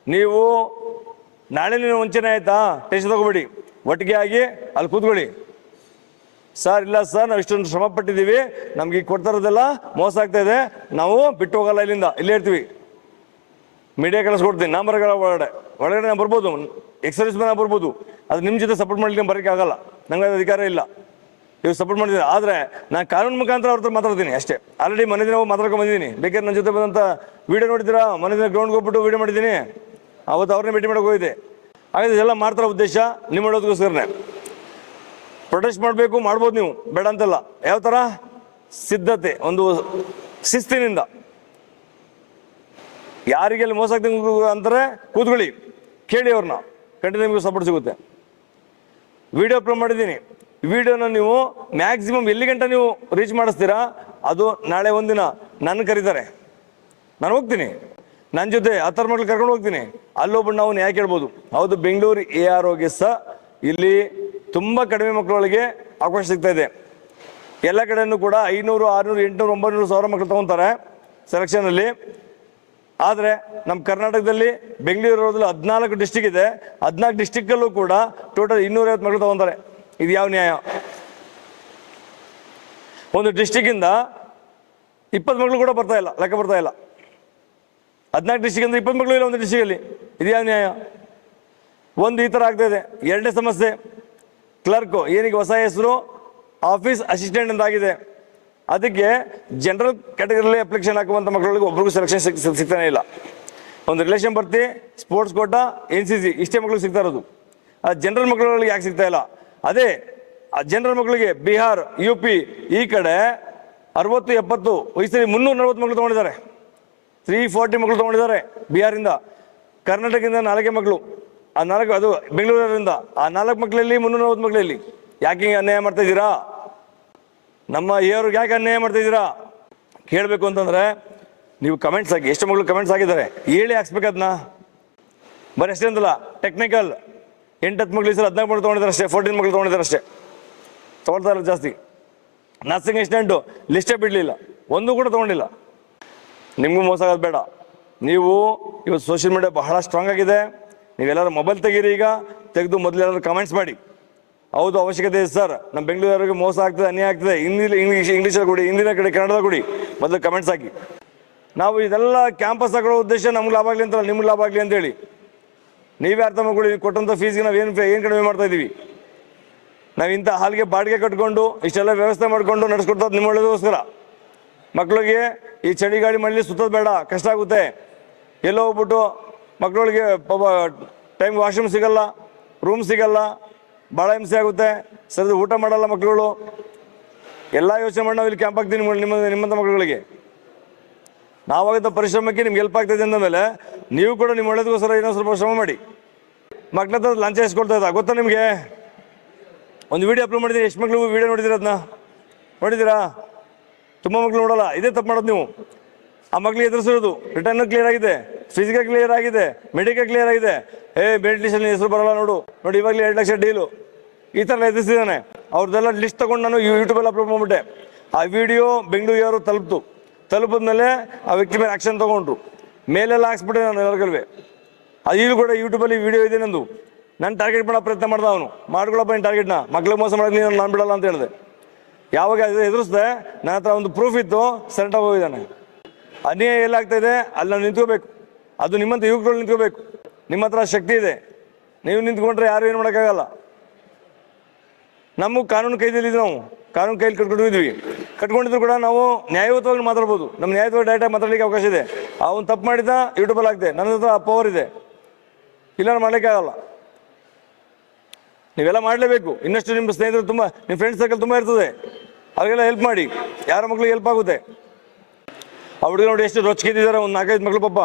ನೀವು ನಾಳೆ ನೀವು ವಂಚನೆ ಆಯಿತಾ, ಟೆನ್ಷನ್ ತಗೋಬೇಡಿ, ಒಟ್ಟಿಗೆ ಆಗಿ ಅಲ್ಲಿ ಕೂತ್ಕೊಳ್ಳಿ. ಸರ್ ಇಲ್ಲ ಸರ್, ನಾವು ಇಷ್ಟೊಂದು ಶ್ರಮ ಪಟ್ಟಿದ್ದೀವಿ, ನಮ್ಗೆ ಈಗ ಕೊಡ್ತಾ ಇರೋದೆಲ್ಲ ಮೋಸ ಆಗ್ತಾ ಇದೆ, ನಾವು ಬಿಟ್ಟು ಹೋಗಲ್ಲ, ಇಲ್ಲೇ ಇರ್ತೀವಿ. ಮೀಡಿಯಾ ಕಳಿಸ್ಕೊಡ್ತೀನಿ, ನಾ ಬರೋಲ್ಲ. ಒಳಗಡೆ ನಾನು ಬರ್ಬೋದು, ಎಕ್ಸರ್ವಿಸ್ ಮ್ಯಾನ್ ಬರ್ಬೋದು. ಅದು ನಿಮ್ಮ ಜೊತೆ ಸಪೋರ್ಟ್ ಮಾಡ್ಲಿಕ್ಕೆ ಬರೋಕ್ಕೆ ಆಗಲ್ಲ, ನಂಗೆ ಅದು ಅಧಿಕಾರ ಇಲ್ಲ. ಇವಾಗ ಸಪೋರ್ಟ್ ಮಾಡಿದ್ದೀನಿ. ಆದರೆ ನಾನು ಕಾನೂನು ಮುಖಾಂತರ ಅವ್ರ ಹತ್ರ ಮಾತಾಡ್ತೀನಿ ಅಷ್ಟೇ. ಆಲ್ರೆಡಿ ಮನೆ ದಿನ ಮಾತಾಡ್ಕೊಂಡು ಬಂದಿದ್ದೀನಿ. ಬೇಕಾದ್ರೆ ನನ್ನ ಜೊತೆ ಬಂದಂಥ ವೀಡಿಯೋ ನೋಡಿದ್ದೀರಾ, ಮನೆ ದಿನ ಗ್ರೌಂಡ್ಗೆ ಹೋಗ್ಬಿಟ್ಟು ವೀಡಿಯೋ ಮಾಡಿದ್ದೀನಿ. ಅವತ್ತು ಅವ್ರನ್ನೇ ಭೇಟಿ ಮಾಡೋಕೆ ಹೋಗಿದ್ದೆ. ಹಾಗಾದ್ರೆ ಇದೆಲ್ಲ ಮಾಡ್ತಾರೋ ಉದ್ದೇಶ ನಿಮ್ಮ ಮಾಡೋದಕ್ಕೋಸ್ಕರನೇ. ಪ್ರೊಟೆಸ್ಟ್ ಮಾಡಬೇಕು, ಮಾಡ್ಬೋದು ನೀವು, ಬೇಡ ಅಂತಲ್ಲ. ಯಾವ ಥರ ಸಿದ್ಧತೆ, ಒಂದು ಶಿಸ್ತಿನಿಂದ. ಯಾರಿಗೆಲ್ಲ ಮೋಸ ಆಗ್ತೀನಿ ಅಂತಾರೆ ಕೂತ್ಕೊಳ್ಳಿ, ಕೇಳಿ ಅವ್ರನ್ನ, ಖಂಡಿತ ನಿಮಗೂ ಸಪೋರ್ಟ್ ಸಿಗುತ್ತೆ. ವಿಡಿಯೋ ಅಪ್ಲೋಡ್ ಮಾಡಿದ್ದೀನಿ. ವಿಡಿಯೋನ ನೀವು ಮ್ಯಾಕ್ಸಿಮಮ್ ಎಲ್ಲಿ ಗಂಟೆ ನೀವು ರೀಚ್ ಮಾಡಿಸ್ತೀರಾ, ಅದು ನಾಳೆ ಒಂದಿನ ನನ್ನ ಕರೀತಾರೆ, ನಾನು ಹೋಗ್ತೀನಿ. ನನ್ನ ಜೊತೆ 10 ಮಕ್ಳು ಕರ್ಕೊಂಡು ಹೋಗ್ತೀನಿ, ಅಲ್ಲೊಬ್ಬರು ನಾವು ನ್ಯಾಯ ಕೇಳ್ಬೋದು. ಹೌದು, ಬೆಂಗಳೂರು AROಗೆ ಸಹ ಇಲ್ಲಿ ತುಂಬ ಕಡಿಮೆ ಮಕ್ಕಳೊಳಗೆ ಅವಕಾಶ ಸಿಗ್ತಾ ಇದೆ. ಎಲ್ಲ ಕಡೆಯೂ ಕೂಡ 500, 600, 800, 900, 1000 ಮಕ್ಕಳು ತೊಗೊತಾರೆ ಸೆಲೆಕ್ಷನಲ್ಲಿ. ಆದರೆ ನಮ್ಮ ಕರ್ನಾಟಕದಲ್ಲಿ ಬೆಂಗಳೂರಲ್ಲಿ 14 ಡಿಸ್ಟಿಕ್ ಇದೆ. 14 ಡಿಸ್ಟಿಕ್ಕಲ್ಲೂ ಕೂಡ ಟೋಟಲ್ 250 ಮಕ್ಕಳು ತೊಗೊತಾರೆ. ಇದು ಯಾವ ನ್ಯಾಯ? ಒಂದು ಡಿಸ್ಟಿಕ್ಕಿಂದ 20 ಮಕ್ಕಳು ಕೂಡ ಬರ್ತಾ ಇಲ್ಲ, ಲೆಕ್ಕ ಬರ್ತಾ ಇಲ್ಲ. 14 ಡಿಸ್ಟಿಕ್ ಅಂದ್ರೆ 20 ಮಕ್ಕಳು ಇಲ್ಲ ಒಂದು ಡಿಸ್ಟಿಕಲ್ಲಿ. ಇದು ಯಾವ ನ್ಯಾಯ? ಒಂದು ಈ ಥರ ಆಗ್ತಾ ಇದೆ. ಎರಡನೇ ಸಮಸ್ಯೆ, ಕ್ಲರ್ಕು, ಏನೀಗ ಹೊಸ ಹೆಸರು ಆಫೀಸ್ ಅಸಿಸ್ಟೆಂಟ್ ಅಂತ ಆಗಿದೆ. ಅದಕ್ಕೆ ಜನರಲ್ ಕ್ಯಾಟಗರಿಯಲ್ಲಿ ಅಪ್ಲಿಕೇಶನ್ ಹಾಕುವಂಥ ಮಕ್ಕಳಿಗೆ ಒಬ್ರಿಗೂ ಸೆಲೆಕ್ಷನ್ ಸಿಗ್ತಾನೆ ಇಲ್ಲ. ಒಂದು ರಿಲೇಷನ್ ಬರ್ತಿ, ಸ್ಪೋರ್ಟ್ಸ್ ಕೋಟಾ, NCC ಇಷ್ಟೇ ಮಕ್ಕಳು ಸಿಗ್ತಾ ಇರೋದು. ಆ ಜನರಲ್ ಮಕ್ಕಳುಗಳಿಗೆ ಯಾಕೆ ಸಿಗ್ತಾ ಇಲ್ಲ? ಅದೇ ಆ ಜನರಲ್ ಮಕ್ಕಳಿಗೆ ಬಿಹಾರ್, UP ಈ ಕಡೆ 60, 70, ಈ ಸರಿ 340 ಮಕ್ಕಳು ತೊಗೊಂಡಿದ್ದಾರೆ. 340 ಮಕ್ಕಳು ತೊಗೊಂಡಿದ್ದಾರೆ ಬಿಹಾರಿಂದ. ಕರ್ನಾಟಕದಿಂದ 4 ಮಕ್ಕಳು, ಆ 4 ಅದು ಬೆಂಗಳೂರಿಂದ. ಆ 4 ಮಕ್ಕಳಲ್ಲಿ 340 ಮಕ್ಕಳಲ್ಲಿ ಯಾಕೆ ಹಿಂಗೆ ಅನ್ಯಾಯ ಮಾಡ್ತಾ ಇದ್ದೀರಾ? ನಮ್ಮ ಅವ್ರಿಗೆ ಯಾಕೆ ಅನ್ಯಾಯ ಮಾಡ್ತಾ ಇದ್ದೀರಾ ಕೇಳಬೇಕು ಅಂತಂದ್ರೆ ನೀವು ಕಮೆಂಟ್ಸ್ ಹಾಕಿ. ಎಷ್ಟು ಮಕ್ಕಳು ಕಮೆಂಟ್ಸ್ ಹಾಕಿದ್ದಾರೆ ಹೇಳಿ ಹಾಕ್ಸ್ಬೇಕು ಅದನ್ನ. ಬರೀ ಅಷ್ಟೇ ಅಂತಲ್ಲ, ಟೆಕ್ನಿಕಲ್ 8-10 ಮಕ್ಕಳು ಈ ಸಲ 14 ಮಕ್ಕಳು ತೊಗೊಂಡಿದ್ದಾರೆ ಅಷ್ಟೇ, 14 ಮಕ್ಕಳು ತೊಗೊಂಡಿದ್ದಾರೆ ಅಷ್ಟೇ, ತೊಗೊಳ್ತಾ ಇಲ್ಲ ಜಾಸ್ತಿ. ನರ್ಸಿಂಗ್ ಅಸಿಸ್ಟೆಂಟು ಲಿಸ್ಟೇ ಬಿಡಲಿಲ್ಲ, ಒಂದು ಕೂಡ ತೊಗೊಂಡಿಲ್ಲ. ನಿಮಗೂ ಮೋಸ ಆಗೋದು ಬೇಡ. ನೀವು ಇವತ್ತು ಸೋಷಿಯಲ್ ಮೀಡಿಯಾ ಬಹಳ ಸ್ಟ್ರಾಂಗ್ ಆಗಿದೆ. ನೀವೆಲ್ಲರೂ ಮೊಬೈಲ್ ತೆಗೀರಿ, ಈಗ ತೆಗೆದು ಮೊದಲೆಲ್ಲರೂ ಕಮೆಂಟ್ಸ್ ಮಾಡಿ. ಹೌದು, ಅವಶ್ಯಕತೆ ಇದೆ ಸರ್, ನಮ್ಮ ಬೆಂಗಳೂರಿಗೆ ಮೋಸ ಆಗ್ತದೆ, ಅನ್ಯಾಯ ಆಗ್ತದೆ, ಇಂಗ್ಲೀಷಲ್ಲಿ ಕೊಡಿ, ಹಿಂದಿನ ಕಡೆ ಕನ್ನಡದ ಕೊಡಿ, ಮೊದಲು ಕಮೆಂಟ್ಸ್ ಹಾಕಿ. ನಾವು ಇದೆಲ್ಲ ಕ್ಯಾಂಪಸ್ ಹಾಕೊಳ್ಳೋ ಉದ್ದೇಶ ನಮ್ಗೆ ಲಾಭ ಆಗಲಿ ಅಂತಲ್ಲ, ನಿಮ್ಗೆ ಲಾಭ ಆಗಲಿ ಅಂತೇಳಿ. ನೀವೇ ಅರ್ಥ ಮಾಡ್ಕೊಳ್ಳಿ, ಕೊಟ್ಟಂಥ ಫೀಸ್ಗೆ ನಾವು ಏನು ಕಡಿಮೆ ಮಾಡ್ತಾ ಇದ್ದೀವಿ. ನಾವು ಇಂಥ ಹಾಲಿಗೆ ಬಾಡಿಗೆ ಕಟ್ಕೊಂಡು ಇಷ್ಟೆಲ್ಲ ವ್ಯವಸ್ಥೆ ಮಾಡಿಕೊಂಡು ನಡೆಸ್ಕೊಡ್ತದ್ದು ನಿಮ್ಮ ಒಳ್ಳೇದಕ್ಕೋಸ್ಕರ. ಮಕ್ಕಳಿಗೆ ಈ ಚಳಿ ಗಾಡಿ ಮನೇಲಿ ಸುತ್ತೋದು ಬೇಡ, ಕಷ್ಟ ಆಗುತ್ತೆ. ಎಲ್ಲೋ ಹೋಗ್ಬಿಟ್ಟು ಮಕ್ಕಳಿಗೆ ಟೈಮ್ ವಾಶ್ರೂಮ್ ಸಿಗಲ್ಲ, ರೂಮ್ ಸಿಗಲ್ಲ, ಭಾಳ ಹಿಂಸೆ ಆಗುತ್ತೆ. ಸರಿ ಊಟ ಮಾಡಲ್ಲ ಮಕ್ಕಳುಗಳು. ಎಲ್ಲ ಯೋಚನೆ ಮಾಡಿ ನಾವು ಇಲ್ಲಿ ಕ್ಯಾಂಪ್ ಹಾಕ್ತೀವಿ ನಿಮ್ಮಂಥ ಮಕ್ಕಳುಗಳಿಗೆ. ನಾವಾಗಿದ್ದ ಪರಿಶ್ರಮಕ್ಕೆ ನಿಮ್ಗೆ ಹೆಲ್ಪ್ ಆಗ್ತದೆ ಅಂದ ಮೇಲೆ ನೀವು ಕೂಡ ನಿಮ್ಮ ಒಳ್ಳೇದಕ್ಕೋಸ್ಕರ ಇನ್ನೊಂದು ಸ್ವಲ್ಪ ಶ್ರಮ ಮಾಡಿ. ಮಕ್ಕಳ ಹತ್ರ ಲಂಚ ಎಸ್ಕೊಳ್ತಾ ಇದ್ದ ಗೊತ್ತಾ ನಿಮಗೆ? ಒಂದು ವಿಡಿಯೋ ಅಪ್ಲೋಡ್ ಮಾಡಿದ್ದೀನಿ, ಎಷ್ಟು ಮಕ್ಕಳು ವಿಡಿಯೋ ನೋಡಿದ್ದೀರ? ಅದನ್ನ ನೋಡಿದ್ದೀರಾ? ತುಂಬ ಮಕ್ಕಳು ನೋಡಲ್ಲ. ಇದೇ ತಪ್ಪು ಮಾಡೋದು ನೀವು. ಆ ಮಕ್ಳಿಗೆ ಎದುರಿಸಿರೋದು ರಿಟರ್ನ್ ಕ್ಲಿಯರ್ ಆಗಿದೆ, ಫಿಸಿಕಲ್ ಕ್ಲಿಯರ್ ಆಗಿದೆ, ಮೆಡಿಕಲ್ ಕ್ಲಿಯರ್ ಆಗಿದೆ. ಮೆರಿಟ್ ಲಿಸ್ಟಲ್ಲಿ ಹೆಸರು ಬರಲ್ಲ ನೋಡಿ ಇವಾಗಲೇ 2 ಲಕ್ಷ ಡೀಲು ಈ ಥರ ಎದುರಿಸಿದ್ದಾನೆ. ಅವ್ರದ್ದೆಲ್ಲ ಲಿಸ್ಟ್ ತೊಗೊಂಡು ನಾನು ಯೂಟ್ಯೂಬಲ್ಲಿ ಅಪ್ಲೋಡ್ ಮಾಡ್ಬಿಟ್ಟೆ. ಆ ವಿಡಿಯೋ ಬೆಂಗಳೂರು ತಲುಪಿದ್ಮೇಲೆ ಆ ವ್ಯಕ್ತಿ ಮೇಲೆ ಆ್ಯಕ್ಷನ್ ತೊಗೊಂಡ್ರು. ಮೇಲೆಲ್ಲ ಹಾಕ್ಸ್ಬಿಟ್ಟೆ ನಾನು ಎಲ್ಲರಿಗಲ್ವೇ. ಅದು ಈಗಲೂ ಕೂಡ ಯೂಟ್ಯೂಬಲ್ಲಿ ವಿಡಿಯೋ ಇದೆ ನಂದು. ನಾನು ಟಾರ್ಗೆಟ್ ಮಾಡೋ ಪ್ರಯತ್ನ ಮಾಡ್ದೆ. ಅವನು ಮಾಡ್ಕೊಳಪ್ಪ ನೀನು ಟಾರ್ಗೆಟ್ನ, ಮಕ್ಳಿಗೆ ಮೋಸ ಮಾಡೋದು ನೀನು ನಾನು ಬಿಡಲ್ಲ ಅಂತ ಹೇಳಿದೆ. ಯಾವಾಗ ಎದುರಿಸ್ದೆ, ನನ್ನ ಹತ್ರ ಒಂದು ಪ್ರೂಫ್ ಇತ್ತು, ಸೆರೆಂಟಾಗಿ ಹೋಗಿದ್ದಾನೆ. ಅನ್ಯಾಯ ಎಲ್ಲಾಗ್ತಾ ಇದೆ ಅಲ್ಲಿ ನಾವು ನಿಂತ್ಕೋಬೇಕು. ಅದು ನಿಮ್ಮಂಥ ಯುವಕರು ನಿಂತ್ಕೋಬೇಕು. ನಿಮ್ಮ ಹತ್ರ ಶಕ್ತಿ ಇದೆ, ನೀವು ನಿಂತ್ಕೊಂಡ್ರೆ ಯಾರು ಏನು ಮಾಡೋಕ್ಕಾಗಲ್ಲ. ನಮ್ಮ ಕಾನೂನು ಕೈದಲ್ಲಿ ನಾವು ಕಾನೂನು ಕೈಲಿ ಕಟ್ಕೊಂಡಿದ್ರು ಕೂಡ ನಾವು ನ್ಯಾಯಯುತವಾಗಿ ಮಾತಾಡ್ಬೋದು. ನಮ್ಮ ನ್ಯಾಯಯುತವಾಗಿ ಡೈರೆಕ್ಟಾಗಿ ಮಾತಾಡಲಿಕ್ಕೆ ಅವಕಾಶ ಇದೆ. ಅವ್ನು ತಪ್ಪು ಮಾಡಿದ ಯೂಟ್ಯೂಬಲ್ಲಿ ಆಗ್ತದೆ, ನನ್ನ ಹತ್ರ ಪವರ್ ಇದೆ, ಇಲ್ಲ ಮಾಡಲಿಕ್ಕೆ ಆಗಲ್ಲ. ನೀವೆಲ್ಲ ಮಾಡಲೇಬೇಕು. ಇನ್ನಷ್ಟು ನಿಮ್ಮ ಸ್ನೇಹಿತರು ತುಂಬ, ನಿಮ್ಮ ಫ್ರೆಂಡ್ಸ್ ಸರ್ಕಲ್ ತುಂಬ ಇರ್ತದೆ, ಅವ್ರಿಗೆಲ್ಲ ಹೆಲ್ಪ್ ಮಾಡಿ. ಯಾರ ಮಕ್ಳಿಗೆ ಹೆಲ್ಪ್ ಆಗುತ್ತೆ. ಆ ಹುಡುಗ ನೋಡಿ ಎಷ್ಟು ರೊಚ್ಚಿದ್ದಾರೆ, ಒಂದು 4-5 ಮಕ್ಳು ಪಾಪ.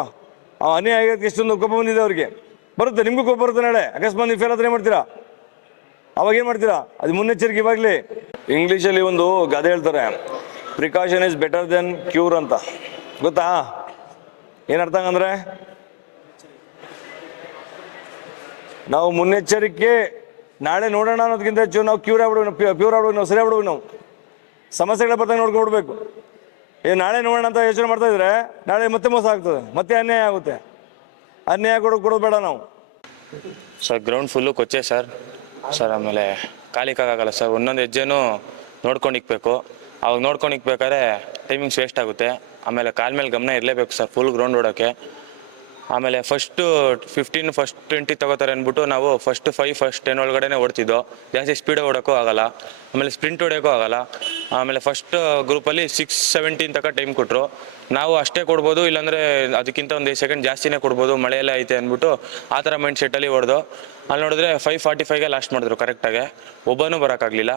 ಆ ಅನ್ಯಾಯ ಆಗೋದಕ್ಕೆ ಎಷ್ಟೊಂದು ಕೋಪ ಬಂದಿದೆ ಅವ್ರಿಗೆ. ಬರುತ್ತೆ, ನಿಮಗೂ ಕೋಪ ಬರುತ್ತೆ. ನಾಳೆ ಅಕಸ್ಮಾತ್ ನೀವು ಫೇಲ್ ಆದ್ರೆ ಏನು ಮಾಡ್ತೀರಾ? ಅವಾಗ ಏನು ಮಾಡ್ತೀರಾ? ಅದು ಮುನ್ನೆಚ್ಚರಿಕೆ ಇವಾಗಲೇ. ಇಂಗ್ಲೀಷಲ್ಲಿ ಒಂದು ಗಾದೆ ಹೇಳ್ತಾರೆ, precaution is better then cure ಅಂತ. ಗೊತ್ತಾ? ಏನರ್ಥ ಹಂಗಂದ್ರೆ, ನಾವು ಮುನ್ನೆಚ್ಚರಿಕೆ ನಾಳೆ ನೋಡೋಣ ಅನ್ನೋದಕ್ಕಿಂತ ಹೆಚ್ಚು ನಾವು ಪ್ಯೂರ್ ಆಗ್ಬಿಡ್ಬೇಕು, ನಾವು ಸರಿ ಆಗ್ಬಿಡ್ಬೇಕು. ನಾವು ಸಮಸ್ಯೆಗಳ ಬರ್ತಾನೆ ನೋಡ್ಕೊಡ್ಬೇಕು. ನಾಳೆ ನೋಡೋಣ ಅಂತ ಯೋಚನೆ ಮಾಡ್ತಾ ಇದ್ರೆ ನಾಳೆ ಮತ್ತೆ ಮೋಸ ಆಗ್ತದೆ, ಮತ್ತೆ ಅನ್ಯಾಯ ಆಗುತ್ತೆ. ಅನ್ಯಾಯ ಕೊಡೋದು ಬೇಡ ನಾವು. ಸರ್ ಗ್ರೌಂಡ್ ಫುಲ್ಲು ಕೊಚ್ಚೆ ಸರ್. ಆಮೇಲೆ ಕಾಲಿಕ್ಕಾಗಲ್ಲ ಸರ್. ಒಂದೊಂದು ಹೆಜ್ಜೆನೂ ನೋಡ್ಕೊಂಡು ಇಕ್ಬೇಕು. ಅವಾಗ ನೋಡ್ಕೊಂಡು ಇಕ್ಬೇಕಾದ್ರೆ ಟೈಮಿಂಗ್ಸ್ ವೇಸ್ಟ್ ಆಗುತ್ತೆ. ಆಮೇಲೆ ಕಾಲ ಮೇಲೆ ಗಮನ ಇರಲೇಬೇಕು ಸರ್ ಫುಲ್ ಗ್ರೌಂಡ್ ಓಡೋಕ್ಕೆ. ಆಮೇಲೆ ಫಸ್ಟು 15 ಫಸ್ಟ್ 20 ತಗೋತಾರೆ ಅಂದ್ಬಿಟ್ಟು ನಾವು ಫಸ್ಟ್ 5 ಫಸ್ಟ್ 10 ಒಳಗಡೆ ಓಡ್ತಿದ್ದೋ. ಜಾಸ್ತಿ ಸ್ಪೀಡ್ ಓಡೋಕ್ಕೂ ಆಗಲ್ಲ, ಆಮೇಲೆ ಸ್ಪ್ರಿಂಟ್ ಹೊಡೆಯೋಕ್ಕೂ ಆಗಲ್ಲ. ಆಮೇಲೆ ಫಸ್ಟ್ ಗ್ರೂಪಲ್ಲಿ 6:17 ತನಕ ಟೈಮ್ ಕೊಟ್ಟರು. ನಾವು ಅಷ್ಟೇ ಕೊಡ್ಬೋದು, ಇಲ್ಲಾಂದರೆ ಅದಕ್ಕಿಂತ ಒಂದು 5 ಸೆಕೆಂಡ್ ಜಾಸ್ತಿನೇ ಕೊಡ್ಬೋದು, ಮಳೆಯೆಲ್ಲ ಐತೆ ಅಂದ್ಬಿಟ್ಟು ಆ ಥರ ಮೈಂಡ್ ಸೆಟ್ಟಲ್ಲಿ ಹೊಡೆದು ಅಲ್ಲಿ ನೋಡಿದ್ರೆ 5:45ಗೆ ಲಾಸ್ಟ್ ಮಾಡಿದ್ರು ಕರೆಕ್ಟಾಗೆ. ಒಬ್ಬನೂ ಬರೋಕ್ಕಾಗಲಿಲ್ಲ.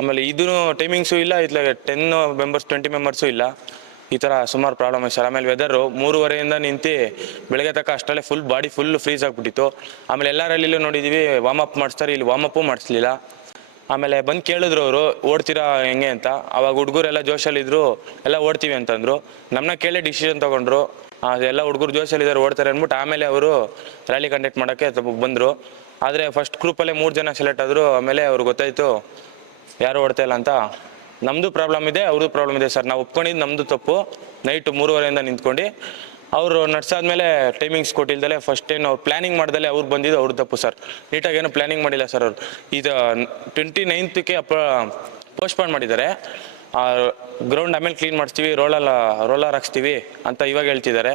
ಆಮೇಲೆ ಇದೂ ಟೈಮಿಂಗ್ಸು ಇಲ್ಲ, ಇತ್ಲಾಗೆ 10 ಮೆಂಬರ್ಸ್ 20 ಮೆಂಬರ್ಸು ಇಲ್ಲ. ಈ ಥರ ಸುಮಾರು ಪ್ರಾಬ್ಲಮ್ ಸರ್. ಆಮೇಲೆ ವೆದರು 3:30 ನಿಂತು ಬೆಳಗ್ಗೆ ತನಕ ಅಷ್ಟರಲ್ಲೇ ಬಾಡಿ ಫುಲ್ ಫ್ರೀಸ್ ಆಗಿಬಿಟ್ಟಿತ್ತು. ಆಮೇಲೆ ಎಲ್ಲ ರಲ್ಲಿಲೂ ನೋಡಿದ್ದೀವಿ ವಾರ್ಮ್ ಅಪ್ ಮಾಡಿಸ್ತಾರೆ, ಇಲ್ಲಿ ವಾರ್ಮ್ ಅಪ್ಪು ಮಾಡಿಸ್ಲಿಲ್ಲ. ಆಮೇಲೆ ಬಂದು ಕೇಳಿದ್ರು ಅವರು ಓಡ್ತೀರಾ ಹೆಂಗೆ ಅಂತ. ಅವಾಗ ಹುಡುಗರೆಲ್ಲ ಜೋಶಲ್ಲಿದ್ದರು, ಎಲ್ಲ ಓಡ್ತೀವಿ ಅಂತಂದರು. ನಮ್ಮನ್ನ ಕೇಳಿ ಡಿಸಿಷನ್ ತೊಗೊಂಡ್ರು. ಎಲ್ಲ ಹುಡುಗರು ಜೋಶಲ್ಲಿದ್ದಾರೆ ಓಡ್ತಾರೆ ಅಂದ್ಬಿಟ್ಟು ಆಮೇಲೆ ಅವರು ರ್ಯಾಲಿ ಕಂಡಕ್ಟ್ ಮಾಡೋಕ್ಕೆ ಬಂದರು. ಆದರೆ ಫಸ್ಟ್ ಗ್ರೂಪಲ್ಲೇ 3 ಜನ ಸೆಲೆಕ್ಟ್ ಆದರು. ಆಮೇಲೆ ಅವ್ರಿಗೆ ಗೊತ್ತಾಯಿತು ಯಾರು ಓಡ್ತಾ ಇಲ್ಲ ಅಂತ. ನಮ್ಮದು ಪ್ರಾಬ್ಲಮ್ ಇದೆ, ಅವ್ರದ್ದು ಪ್ರಾಬ್ಲಮ್ ಇದೆ ಸರ್. ನಾವು ಒಪ್ಕೊಂಡಿದ್ದು ನಮ್ಮದು ತಪ್ಪು. ನೈಟ್ 3:30 ನಿಂತ್ಕೊಂಡು ಅವರು ನಡ್ಸಾದ್ಮೇಲೆ ಟೈಮಿಂಗ್ಸ್ ಕೊಟ್ಟಿಲ್ದಲೆ ಫಸ್ಟ್ ಏನು ಅವ್ರು ಪ್ಲ್ಯಾನಿಂಗ್ ಮಾಡ್ದಲೆ ಅವ್ರು ಬಂದಿದ್ದು ಅವ್ರ ತಪ್ಪು ಸರ್. ನೀಟಾಗಿ ಏನು ಪ್ಲ್ಯಾನಿಂಗ್ ಮಾಡಿಲ್ಲ ಸರ್ ಅವರು. ಇದು 29ಕ್ಕೆ ಪೋಸ್ಟ್ಪೋನ್ ಮಾಡಿದ್ದಾರೆ. ಗ್ರೌಂಡ್ ಆಮೇಲೆ ಕ್ಲೀನ್ ಮಾಡಿಸ್ತೀವಿ, ರೋಲರ್ ಹಾಕ್ಸ್ತೀವಿ ಅಂತ ಇವಾಗ ಹೇಳ್ತಿದ್ದಾರೆ.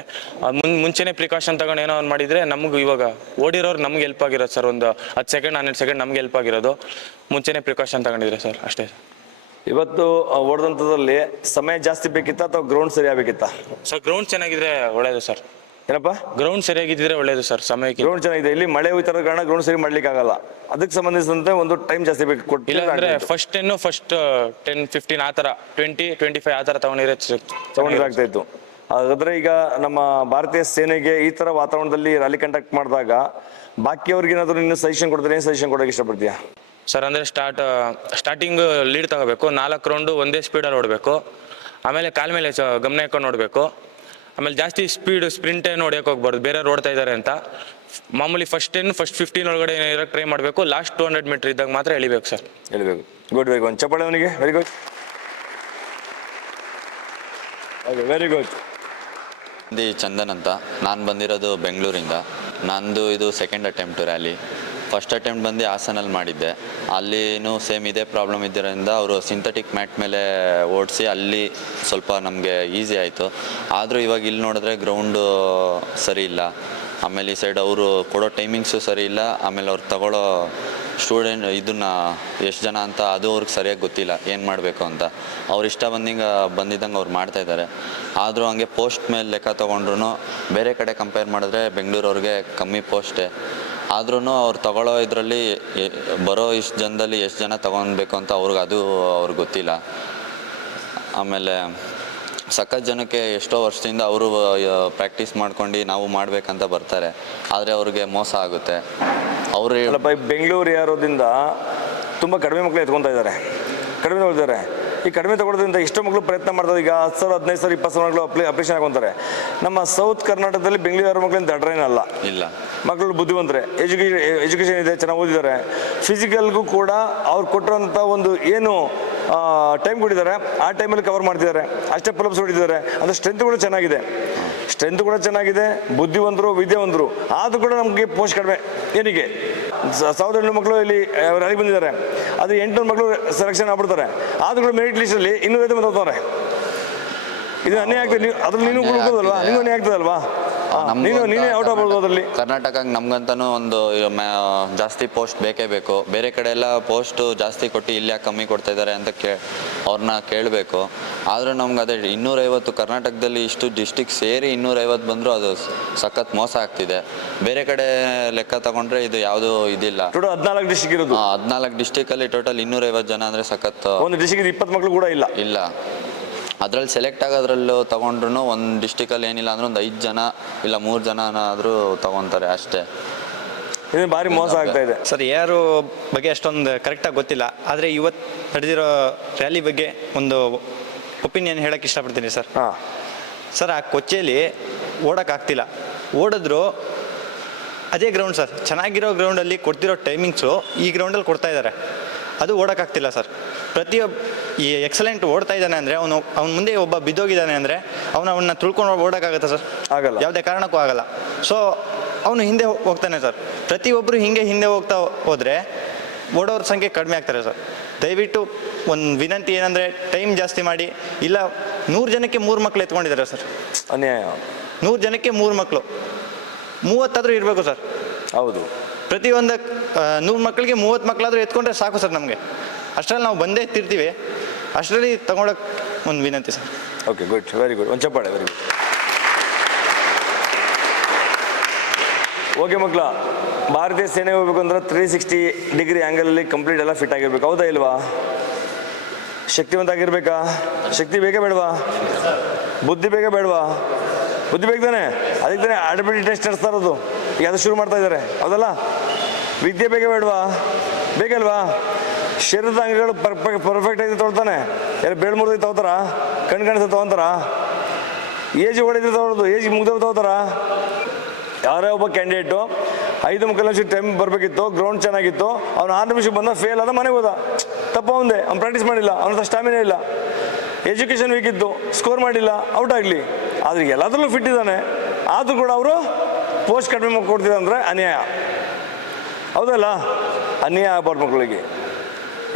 ಮುಂಚೆನೇ ಪ್ರಿಕಾಷನ್ ತಗೊಂಡು ಏನೋ ಒಂದು ಮಾಡಿದರೆ ನಮ್ಗೆ ಇವಾಗ ಓಡಿರೋರು ನಮ್ಗೆ ಹೆಲ್ಪ್ ಆಗಿರೋದು ಸರ್. ಒಂದು 10 ಸೆಕೆಂಡ್ 12 ಸೆಕೆಂಡ್ ನಮ್ಗೆ ಹೆಲ್ಪ್ ಆಗಿರೋದು ಮುಂಚೆನೇ ಪ್ರಿಕಾಷನ್ ತಗೊಂಡಿದ್ರೆ ಸರ್, ಅಷ್ಟೇ. ಇವತ್ತು ಓಡಿದಂಥದ್ರಲ್ಲಿ ಸಮಯ ಜಾಸ್ತಿ ಬೇಕಿತ್ತಾ ಅಥವಾ ಗ್ರೌಂಡ್ ಸರಿ ಆಗಬೇಕಿತ್ತಾ ಸರ್? ಗ್ರೌಂಡ್ ಚೆನ್ನಾಗಿದ್ರೆ ಒಳ್ಳೇದು ಸರ್. ಏನಪ್ಪ? ಗ್ರೌಂಡ್ ಸರಿಯಾಗಿದ್ದರೆ ಒಳ್ಳೇದು ಸರ್. ಸಮಯಕ್ಕೆ ಗ್ರೌಂಡ್ ಚೆನ್ನಾಗಿದೆ, ಇಲ್ಲಿ ಮಳೆ ಹೋಯ್ತಾರ ಕಾರಣ ಗ್ರೌಂಡ್ ಸರಿ ಮಾಡ್ಲಿಕ್ಕೆ ಆಗಲ್ಲ. ಅದಕ್ಕೆ ಸಂಬಂಧಿಸಿದಂತೆ ಒಂದು ಟೈಮ್ ಜಾಸ್ತಿ ಬೇಕು ಇಲ್ಲ ಅಂದ್ರೆ ಫಸ್ಟ್ 10-15 ಆ ಥರ 20-25 ಆ ಥರ ತಗೊಂಡಿದ್ರೆ ಆಗ್ತಾ ಇತ್ತು. ಹಾಗಾದ್ರೆ ಈಗ ನಮ್ಮ ಭಾರತೀಯ ಸೇನೆಗೆ ಈ ತರ ವಾತಾವರಣದಲ್ಲಿ ರ್ಯಾಲಿ ಕಂಡಕ್ಟ್ ಮಾಡಿದಾಗ ಬಾಕಿಯವ್ರಿಗೆ ಏನಾದ್ರು ಇನ್ನು ಸಜೆಷನ್ ಕೊಡ್ತಾರೆ, ಏನು ಸಜೆಷನ್ ಕೊಡೋಕೆ ಇಷ್ಟಪಡ್ತೀಯಾ ಸರ್? ಅಂದರೆ ಸ್ಟಾರ್ಟಿಂಗ್ ಲೀಡ್ ತಗೋಬೇಕು. 4 ರೌಂಡು ಒಂದೇ ಸ್ಪೀಡಲ್ಲಿ ಓಡಬೇಕು. ಆಮೇಲೆ ಕಾಲ ಮೇಲೆ ಗಮನ ಇಟ್ಕೊಂಡು ನೋಡಬೇಕು. ಆಮೇಲೆ ಜಾಸ್ತಿ ಸ್ಪ್ರಿಂಟ್ ಏನು ಹೊಡಿಯೋಕೆ ಹೋಗ್ಬಾರ್ದು, ಬೇರೆಯವ್ರು ಓಡ್ತಾ ಇದ್ದಾರೆ ಅಂತ. ಮಾಮೂಲಿ ಫಸ್ಟ್ 15 ಒಳಗಡೆ ಇರೋಕ್ಕೆ ಟ್ರೈ ಮಾಡಬೇಕು. ಲಾಸ್ಟ್ 200 ಮೀಟರ್ ಇದ್ದಾಗ ಮಾತ್ರ ಎಳಿಬೇಕು ಸರ್. ಎಳಿಬೇಕು. Good, very good. ಚಪ್ಪಾಳೆ ಅವನಿಗೆ. Very good, okay, very good. Chandan ಅಂತ. ನಾನು ಬಂದಿರೋದು ಬೆಂಗಳೂರಿಂದ. ನಂದು ಇದು second attempt rally. First attempt ಬಂದು ಹಾಸನಲ್ಲಿ ಮಾಡಿದ್ದೆ. ಅಲ್ಲಿನೂ ಸೇಮ್ ಇದೇ ಪ್ರಾಬ್ಲಮ್ ಇದ್ದರಿಂದ ಅವರು ಸಿಂಥೆಟಿಕ್ ಮ್ಯಾಟ್ ಮೇಲೆ ಓಡಿಸಿ ಅಲ್ಲಿ ಸ್ವಲ್ಪ ನಮಗೆ ಈಸಿ ಆಯಿತು. ಆದರೂ ಇವಾಗ ಇಲ್ಲಿ ನೋಡಿದ್ರೆ ಗ್ರೌಂಡು ಸರಿ ಇಲ್ಲ. ಆಮೇಲೆ ಈ ಸೈಡ್ ಅವರು ಕೊಡೋ ಟೈಮಿಂಗ್ಸು ಸರಿ ಇಲ್ಲ. ಆಮೇಲೆ ಅವ್ರು ತಗೊಳ್ಳೋ ಸ್ಟೂಡೆಂಟ್ ಇದನ್ನು ಎಷ್ಟು ಜನ ಅಂತ ಅದು ಅವ್ರಿಗೆ ಸರಿಯಾಗಿ ಗೊತ್ತಿಲ್ಲ ಏನು ಮಾಡಬೇಕು ಅಂತ. ಅವ್ರು ಇಷ್ಟ ಬಂದಿದ್ದಂಗೆ ಅವ್ರು ಮಾಡ್ತಾಯಿದ್ದಾರೆ. ಆದರೂ ಹಂಗೆ ಪೋಸ್ಟ್ ಮೇಲೆ ಲೆಕ್ಕ ತೊಗೊಂಡ್ರು ಬೇರೆ ಕಡೆ ಕಂಪೇರ್ ಮಾಡಿದ್ರೆ ಬೆಂಗಳೂರವ್ರಿಗೆ ಕಮ್ಮಿ ಪೋಸ್ಟೇ. ಆದ್ರೂ ಅವ್ರು ತಗೊಳ್ಳೋ ಇದರಲ್ಲಿ ಬರೋ ಇಷ್ಟು ಜನದಲ್ಲಿ ಎಷ್ಟು ಜನ ತೊಗೊಳ್ಬೇಕು ಅಂತ ಅವ್ರಿಗೆ ಗೊತ್ತಿಲ್ಲ. ಆಮೇಲೆ ಸಖತ್ ಜನಕ್ಕೆ ಎಷ್ಟೋ ವರ್ಷದಿಂದ ಅವರು ಪ್ರಾಕ್ಟೀಸ್ ಮಾಡ್ಕೊಂಡು ನಾವು ಮಾಡಬೇಕಂತ ಬರ್ತಾರೆ. ಆದರೆ ಅವ್ರಿಗೆ ಮೋಸ ಆಗುತ್ತೆ. ಅವರು ಬೆಂಗಳೂರು ಯಾರೋದ್ರಿಂದ ತುಂಬ ಕಡಿಮೆ ಮಕ್ಕಳು ಎತ್ಕೊತಾ ಇದ್ದಾರೆ, ಕಡಿಮೆ ತಗೊಳ್ತಾರೆ. ಈ ಕಡಿಮೆ ತಗೊಳ್ಳೋದ್ರಿಂದ ಎಷ್ಟೋ ಮಕ್ಕಳು ಪ್ರಯತ್ನ ಮಾಡ್ತಾರೆ. ಈಗ 10,000, 15,000, 20,000 ಮಕ್ಕಳು ಅಪ್ಲಿಕೇಶನ್ ಹಾಕೊಂತಾರೆ. ನಮ್ಮ ಸೌತ್ ಕರ್ನಾಟಕದಲ್ಲಿ ಬೆಂಗಳೂರು ಮಕ್ಕಳಿಂದ ದಡ್ರೇನಲ್ಲ, ಇಲ್ಲ. ಮಕ್ಕಳು ಬುದ್ಧಿವಂತರೆ, ಎಜುಕೇಷನ್ ಇದೆ, ಚೆನ್ನಾಗಿ ಓದಿದ್ದಾರೆ. ಫಿಸಿಕಲ್ಗೂ ಕೂಡ ಅವ್ರು ಕೊಟ್ಟಿರೋಂಥ ಒಂದು ಏನು ಟೈಮ್ ಕೊಟ್ಟಿದ್ದಾರೆ ಆ ಟೈಮಲ್ಲಿ ಕವರ್ ಮಾಡ್ತಿದ್ದಾರೆ. ಅಷ್ಟೇ ಪುಲಪ್ಸ್ ಹೊಡಿದ್ದಾರೆ. ಅಂದರೆ ಸ್ಟ್ರೆಂತ್ ಕೂಡ ಚೆನ್ನಾಗಿದೆ, ಬುದ್ಧಿವಂತರು, ವಿದ್ಯಾವಂತರು. ಆದರೂ ಕೂಡ ನಮಗೆ ಪೋಸ್ಟ್ ಕಡಿಮೆ. ಏನಿಗೆ 1,700 ಮಕ್ಕಳು ಇಲ್ಲಿ ರ್ಯಾಲಿಗೆ ಬಂದಿದ್ದಾರೆ. ಅದು 800 ಮಕ್ಕಳು ಸೆಲೆಕ್ಷನ್ ಆಗ್ಬಿಡ್ತಾರೆ. ಆದರೂ ಕೂಡ ಮೆರಿಟ್ ಲಿಸ್ಟಲ್ಲಿ 250 ಮಂದಿ ಹೋಗ್ತಾರೆ. ಇದು ಅನ್ಯಾಯ ಆಗ್ತದೆ. ಅದ್ರಲ್ಲಿ ನೀನು ಉಳ್ಕೋದಲ್ವಾ, ನಿಂಗೂ ಅನ್ಯಾಯ ಆಗ್ತದಲ್ವಾ, ನೀನೇ ಔಟ್ ಆಗ್ಬೋದು ಅದರಲ್ಲಿ. ಕರ್ನಾಟಕಕ್ಕೆ ನಮ್ಗಂತನೂ ಒಂದು ಜಾಸ್ತಿ ಪೋಸ್ಟ್ ಬೇಕೇ ಬೇಕು. ಬೇರೆ ಕಡೆ ಎಲ್ಲ ಪೋಸ್ಟು ಜಾಸ್ತಿ ಕೊಟ್ಟು ಇಲ್ಲಿ ಯಾಕೆ ಕಮ್ಮಿ ಕೊಡ್ತಾ ಇದ್ದಾರೆ ಅಂತ ಅವ್ರನ್ನ ಕೇಳಬೇಕು. ಆದರೂ ನಮ್ಗೆ ಅದೇ 250 ಕರ್ನಾಟಕದಲ್ಲಿ ಇಷ್ಟು ಡಿಸ್ಟಿಕ್ ಸೇರಿ 250 ಬಂದರೂ ಅದು ಸಖತ್ ಮೋಸ ಆಗ್ತಿದೆ. ಬೇರೆ ಕಡೆ ಲೆಕ್ಕ ತಗೊಂಡ್ರೆ ಇದು ಯಾವುದು ಇದಿಲ್ಲ. 14 ಡಿಸ್ಟಿಕ್ ಇರೋದು. 14 ಡಿಸ್ಟಿಕಲ್ಲಿ ಟೋಟಲ್ 250 ಜನ ಅಂದರೆ ಸಖತ್. ಒಂದು ಡಿಸ್ಟಿಕ್ 20 ಮಕ್ಕಳು ಕೂಡ ಇಲ್ಲ. ಅದರಲ್ಲಿ ಸೆಲೆಕ್ಟ್ ಆಗೋದ್ರಲ್ಲೂ ತೊಗೊಂಡ್ರು ಒಂದು ಡಿಸ್ಟಿಕಲ್ಲಿ ಏನಿಲ್ಲ ಅಂದ್ರೆ ಒಂದು 5 ಜನ ಇಲ್ಲ 3 ಜನನಾದರೂ ತೊಗೊತಾರೆ ಅಷ್ಟೇ. ಇದು ಭಾರಿ ಮೋಸ ಆಗ್ತಾ ಇದೆ ಸರ್. ಯಾರು ಬಗ್ಗೆ ಅಷ್ಟೊಂದು ಕರೆಕ್ಟಾಗಿ ಗೊತ್ತಿಲ್ಲ. ಆದರೆ ಇವತ್ತು ನಡೆದಿರೋ ರ್ಯಾಲಿ ಬಗ್ಗೆ ಒಂದು ಒಪಿನಿಯನ್ ಹೇಳೋಕ್ಕೆ ಇಷ್ಟಪಡ್ತೀನಿ ಸರ್. ಸರ್, ಆ ಕೊಚ್ಚೇಲಿ ಓಡೋಕ್ಕಾಗ್ತಿಲ್ಲ. ಓಡಿದ್ರು ಅದೇ ಗ್ರೌಂಡ್ ಸರ್, ಚೆನ್ನಾಗಿರೋ ಗ್ರೌಂಡಲ್ಲಿ ಕೊಡ್ತಿರೋ ಟೈಮಿಂಗ್ಸು ಈ ಗ್ರೌಂಡಲ್ಲಿ ಕೊಡ್ತಾ ಇದ್ದಾರೆ. ಅದು ಓಡೋಕ್ಕಾಗ್ತಿಲ್ಲ ಸರ್. ಈ ಎಕ್ಸಲೆಂಟ್ ಓಡ್ತಾ ಇದ್ದಾನೆ ಅಂದರೆ ಅವ್ನ ಮುಂದೆ ಒಬ್ಬ ಬಿದ್ದೋಗಿದ್ದಾನೆ ಅಂದರೆ ಅವನ್ನ ತುಳ್ಕೊಂಡು ಓಡೋಕ್ಕಾಗತ್ತಾ ಸರ್? ಆಗಲ್ಲ, ಯಾವುದೇ ಕಾರಣಕ್ಕೂ ಆಗಲ್ಲ. ಸೊ ಅವನು ಹಿಂದೆ ಹೋಗ್ತಾನೆ ಸರ್. ಪ್ರತಿಯೊಬ್ಬರು ಹಿಂದೆ ಹೋಗ್ತಾ ಹೋದರೆ ಓಡೋರ ಸಂಖ್ಯೆ ಕಡಿಮೆ ಆಗ್ತಾರೆ ಸರ್. ದಯವಿಟ್ಟು ಒಂದು ವಿನಂತಿ ಏನಂದರೆ ಟೈಮ್ ಜಾಸ್ತಿ ಮಾಡಿ. ಇಲ್ಲ 100 ಜನಕ್ಕೆ 3 ಮಕ್ಕಳು ಎತ್ಕೊಂಡಿದ್ದಾರೆ ಸರ್. ಅನ್ಯಾಯ. 100 ಜನಕ್ಕೆ 3 ಮಕ್ಕಳು, 30 ಇರಬೇಕು ಸರ್. ಹೌದು. ಪ್ರತಿಯೊಂದು 100 ಮಕ್ಕಳಿಗೆ 30 ಮಕ್ಕಳಾದರೂ ಎತ್ಕೊಂಡ್ರೆ ಸಾಕು ಸರ್ ನಮಗೆ. ಅಷ್ಟರಲ್ಲಿ ನಾವು ಬಂದೇ ಎತ್ತಿರ್ತೀವಿ. ಅಷ್ಟರಲ್ಲಿ ತಗೊಳಕ್ಕೆ ಒಂದು ವಿನಂತಿ sir. Okay, good, very good. ಒಂದು ಚಪ್ಪಾಳೆ. Very good. ಓಕೆ ಮಕ್ಕಳ, ಭಾರತೀಯ ಸೇನೆ ಹೋಗ್ಬೇಕು ಅಂದ್ರೆ 360 ಡಿಗ್ರಿ ಆ್ಯಂಗಲಲ್ಲಿ ಕಂಪ್ಲೀಟ್ ಎಲ್ಲ ಫಿಟ್ ಆಗಿರ್ಬೇಕು. ಹೌದಾ ಇಲ್ವಾ? ಶಕ್ತಿವಂತ ಆಗಿರ್ಬೇಕಾ? ಶಕ್ತಿ ಬೇಕೇ ಬೇಡವಾ? ಬುದ್ಧಿ ಬೇಕೇ ಬೇಡವಾ? ಬುದ್ಧಿ ಬೇಕು ತಾನೆ. ಅದಕ್ಕೆ ತಾನೇ ಆರ್ಬಿಟ್ರಿ ಟೆಸ್ಟ್ ನಡೆಸ್ತಾ ಇರೋದು. ಈಗ ಅದು ಶುರು ಮಾಡ್ತಾ ಇದ್ದಾರೆ, ಹೌದಲ್ಲ? ವಿದ್ಯೆ ಬೇಕೇ ಬೇಡವಾ? ಬೇಕಲ್ವಾ? ಶರೀರದ ಅಂಗಗಳು ಪರ್ಫೆಕ್ಟ್ ಆಗಿ ತೊಗೊಳ್ತಾನೆ. ಯಾರು ಬೇಡ ಮುರಿದು ತೊಗೋತಾರ? ಕಣ್ ಕಾಣಿಸ ತೊಗೊಂತಾರ? ಏಜ್ ಹೊಡೆದಿರ್ತಾವ ಅವ್ರದ್ದು, ಏಜ್ ಮುಗ್ದೋಗ್ತಾರ. ಯಾರೇ ಒಬ್ಬ ಕ್ಯಾಂಡಿಡೇಟು 5 ನಿಮಿಷ ಟೈಮ್ ಬರಬೇಕಿತ್ತು, ಗ್ರೌಂಡ್ ಚೆನ್ನಾಗಿತ್ತು, ಅವ್ನು 6 ನಿಮಿಷಕ್ಕೆ ಬಂದ ಫೇಲ್ ಆದ ಮನೆಗೆ ಹೋದ. ತಪ್ಪ ಒಂದೇ, ಅವ್ನು ಪ್ರಾಕ್ಟೀಸ್ ಮಾಡಿಲ್ಲ, ಅವನ ಸ್ಟಾಮಿನಾ ಇಲ್ಲ, ಎಜುಕೇಷನ್ ವೀಕ್ ಇತ್ತು, ಸ್ಕೋರ್ ಮಾಡಿಲ್ಲ, ಔಟ್ ಆಗಲಿ. ಆದರೆ ಎಲ್ಲದರಲ್ಲೂ ಫಿಟ್ ಇದ್ದಾನೆ, ಆದರೂ ಕೂಡ ಅವರು ಪೋಸ್ಟ್ ಕಡಿಮೆ ಕೊಡ್ತಿದ್ದಾರೆ ಅಂದರೆ ಅನ್ಯಾಯ. ಹೌದಲ್ಲ? ಅನ್ಯಾಯ ಆಗಬಾರ್ದು ಮಕ್ಕಳಿಗೆ.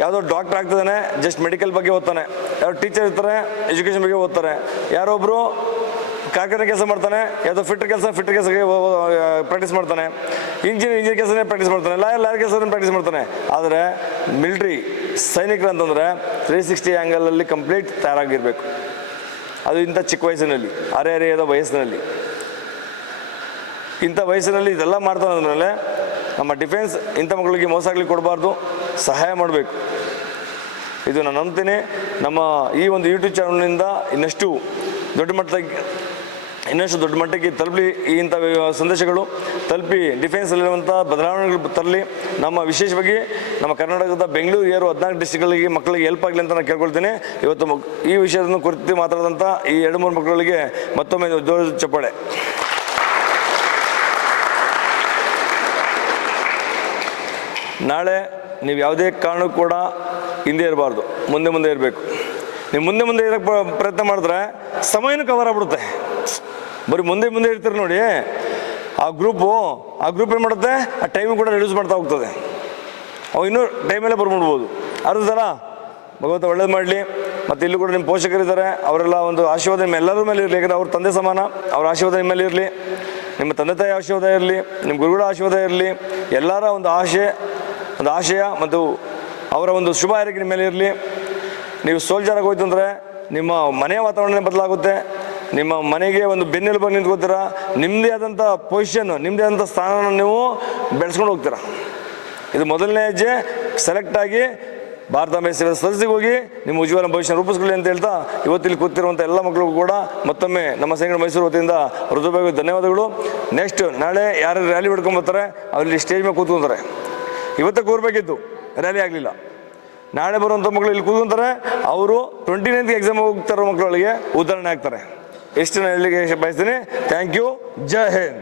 ಯಾವುದೋ ಡಾಕ್ಟರ್ ಆಗ್ತಿದ್ದಾನೆ, ಜಸ್ಟ್ ಮೆಡಿಕಲ್ ಬಗ್ಗೆ ಓದ್ತಾನೆ, ಯಾರೋ ಟೀಚರ್ ಇರ್ತಾರೆ, ಎಜುಕೇಷನ್ ಬಗ್ಗೆ ಓದ್ತಾರೆ, ಯಾರೊಬ್ಬರು ಕಾರ್ಖಾನೆ ಕೆಲಸ ಮಾಡ್ತಾನೆ, ಯಾವುದೋ ಫಿಟ್ರ್ ಕೆಲಸಕ್ಕೆ ಪ್ರಾಕ್ಟೀಸ್ ಮಾಡ್ತಾನೆ, ಇಂಜಿನಿಯರ್ ಕೆಲಸನೇ ಪ್ರಾಕ್ಟೀಸ್ ಮಾಡ್ತಾನೆ, ಲಾಯರ್ ಕೆಲಸನೇ ಪ್ರಾಕ್ಟೀಸ್ ಮಾಡ್ತಾನೆ. ಆದರೆ ಮಿಲಿಟ್ರಿ ಸೈನಿಕರು ಅಂತಂದರೆ 360 ಆ್ಯಂಗಲಲ್ಲಿ ಕಂಪ್ಲೀಟ್ ತಯಾರಾಗಿರಬೇಕು. ಅದು ಇಂಥ ಚಿಕ್ಕ ವಯಸ್ಸಿನಲ್ಲಿ, ಹರೆಹರೆಯದ ವಯಸ್ಸಿನಲ್ಲಿ, ಇಂಥ ವಯಸ್ಸಿನಲ್ಲಿ ಇದೆಲ್ಲ ಮಾಡ್ತಾನೆ ಅಂದಮೇಲೆ ನಮ್ಮ ಡಿಫೆನ್ಸ್ ಇಂಥ ಮಕ್ಕಳಿಗೆ ಮೋಸ ಆಗ್ಲಿಕ್ಕೆ ಕೊಡಬಾರ್ದು, ಸಹಾಯ ಮಾಡಬೇಕು. ಇದು ನಾನು ನಂಬ್ತೀನಿ. ನಮ್ಮ ಈ ಒಂದು ಯೂಟ್ಯೂಬ್ ಚಾನಲ್ನಿಂದ ಇನ್ನಷ್ಟು ದೊಡ್ಡ ಮಟ್ಟಕ್ಕೆ ತಲುಪಲಿ, ಈ ಇಂಥ ಸಂದೇಶಗಳು ತಲುಪಿ ಡಿಫೆನ್ಸಲ್ಲಿರುವಂಥ ಬದಲಾವಣೆಗಳು ತರಲಿ. ನಮ್ಮ ವಿಶೇಷವಾಗಿ ನಮ್ಮ ಕರ್ನಾಟಕದ ಬೆಂಗಳೂರು 14 ಡಿಸ್ಟ್ರಿಕ್ಗಳಿಗೆ ಮಕ್ಕಳಿಗೆ ಹೆಲ್ಪ್ ಆಗಲಿ ಅಂತ ನಾನು ಕೇಳ್ಕೊಳ್ತೀನಿ. ಇವತ್ತು ಈ ವಿಷಯವನ್ನು ಕುರಿತು ಮಾತಾಡಿದಂಥ ಈ 2-3 ಮಕ್ಕಳಿಗೆ ಮತ್ತೊಮ್ಮೆ ಜೋರು ಚಪ್ಪಾಳೆ. ನಾಳೆ ನೀವು ಯಾವುದೇ ಕಾರಣಕ್ಕೂ ಕೂಡ ಹಿಂದೆ ಇರಬಾರ್ದು, ಮುಂದೆ ಇರಬೇಕು. ನೀವು ಮುಂದೆ ಇರೋಕ್ಕೆ ಪ್ರಯತ್ನ ಮಾಡಿದ್ರೆ ಸಮಯನೂ ಕವರ್ ಆಗ್ಬಿಡುತ್ತೆ. ಬರೀ ಮುಂದೆ ಇರ್ತೀರಿ ನೋಡಿ, ಆ ಗ್ರೂಪ್ ಏನು ಮಾಡುತ್ತೆ, ಆ ಟೈಮು ಕೂಡ ರಿಡ್ಯೂಸ್ ಮಾಡ್ತಾ ಹೋಗ್ತದೆ. ಅವು ಇನ್ನೂ ಟೈಮಲ್ಲೇ ಬರ್ಬಿಡ್ಬೋದು. ಅರ್ಧ ಸಲ ಭಗವಂತ ಒಳ್ಳೇದು ಮಾಡಲಿ. ಮತ್ತು ಇಲ್ಲೂ ಕೂಡ ನಿಮ್ಮ ಪೋಷಕರಿದ್ದಾರೆ, ಅವರೆಲ್ಲ ಒಂದು ಆಶೀರ್ವಾದ ನಿಮ್ಮ ಎಲ್ಲರ ಮೇಲೆ ಇರಲಿ. ಯಾಕಂದರೆ ಅವ್ರ ತಂದೆ ಸಮಾನ, ಅವ್ರ ಆಶೀರ್ವಾದ ನಿಮ್ಮ ಮೇಲೆ ಇರಲಿ, ನಿಮ್ಮ ತಂದೆ ತಾಯಿ ಆಶೀರ್ವಾದ ಇರಲಿ, ನಿಮ್ಮ ಗುರುಗಳ ಆಶೀರ್ವಾದ ಇರಲಿ. ಎಲ್ಲರ ಒಂದು ಆಶಯ ಮತ್ತು ಅವರ ಒಂದು ಶುಭ ಹಾರೈಕೆ ನಿಮ್ಮ ಮೇಲೆ ಇರಲಿ. ನೀವು ಸೋಲ್ಜರಾಗಿ ಹೋಯ್ತು ಅಂದರೆ ನಿಮ್ಮ ಮನೆಯ ವಾತಾವರಣ ಬದಲಾಗುತ್ತೆ, ನಿಮ್ಮ ಮನೆಗೆ ಒಂದು ಬೆನ್ನೆಲುಬಾಗಿ ನಿಂತ್ಕೋತೀರ, ನಿಮ್ಮದೇ ಆದಂಥ ಪೊಸಿಷನ್, ನಿಮ್ಮದೇ ಆದಂಥ ಸ್ಥಾನನ ನೀವು ಬೆಳೆಸ್ಕೊಂಡು ಹೋಗ್ತೀರ. ಇದು ಮೊದಲನೇ ಹೆಜ್ಜೆ. ಸೆಲೆಕ್ಟ್ ಆಗಿ ಭಾರತಾಂಬೆ ಸೇವಾ ಸದಸ್ಯರಿಗೆ ಹೋಗಿ ನಿಮ್ಮ ಉಜ್ವಲ ಭವಿಷ್ಯ ರೂಪಿಸ್ಕೊಳ್ಳಿ ಅಂತ ಹೇಳ್ತಾ, ಇವತ್ತಿಲ್ಲಿ ಕೂತಿರುವಂಥ ಎಲ್ಲ ಮಕ್ಕಳಿಗೂ ಕೂಡ ಮತ್ತೊಮ್ಮೆ ನಮ್ಮ ಸಂಘ ಮೈಸೂರು ವತಿಯಿಂದ ಹೃದಯವಾಗಿ ಧನ್ಯವಾದಗಳು. ನೆಕ್ಸ್ಟ್ ನಾಳೆ ಯಾರು ರ್ಯಾಲಿ ಬಿಡ್ಕೊಂಬರ್ತಾರೆ ಅವರಲ್ಲಿ ಸ್ಟೇಜ್ ಮೇಲೆ ಕೂತ್ಕೊಂತಾರೆ. ಇವತ್ತೇ ಕೂರ್ಬೇಕಿತ್ತು, ರ್ಯಾಲಿ ಆಗಲಿಲ್ಲ. ನಾಳೆ ಬರುವಂಥ ಮಕ್ಕಳು ಇಲ್ಲಿ ಕೂತ್ಕೊಂತಾರೆ, ಅವರು 29th ಎಕ್ಸಾಮ್ ಹೋಗ್ತಾರೋ ಮಕ್ಕಳಿಗೆ ಉದಾಹರಣೆ ಆಗ್ತಾರೆ. ಎಷ್ಟು ನಾನು ಹೇಳಲಿಕ್ಕೆ ಬಯಸ್ತೀನಿ. Thank you. ಜೈ ಹಿಂದ್.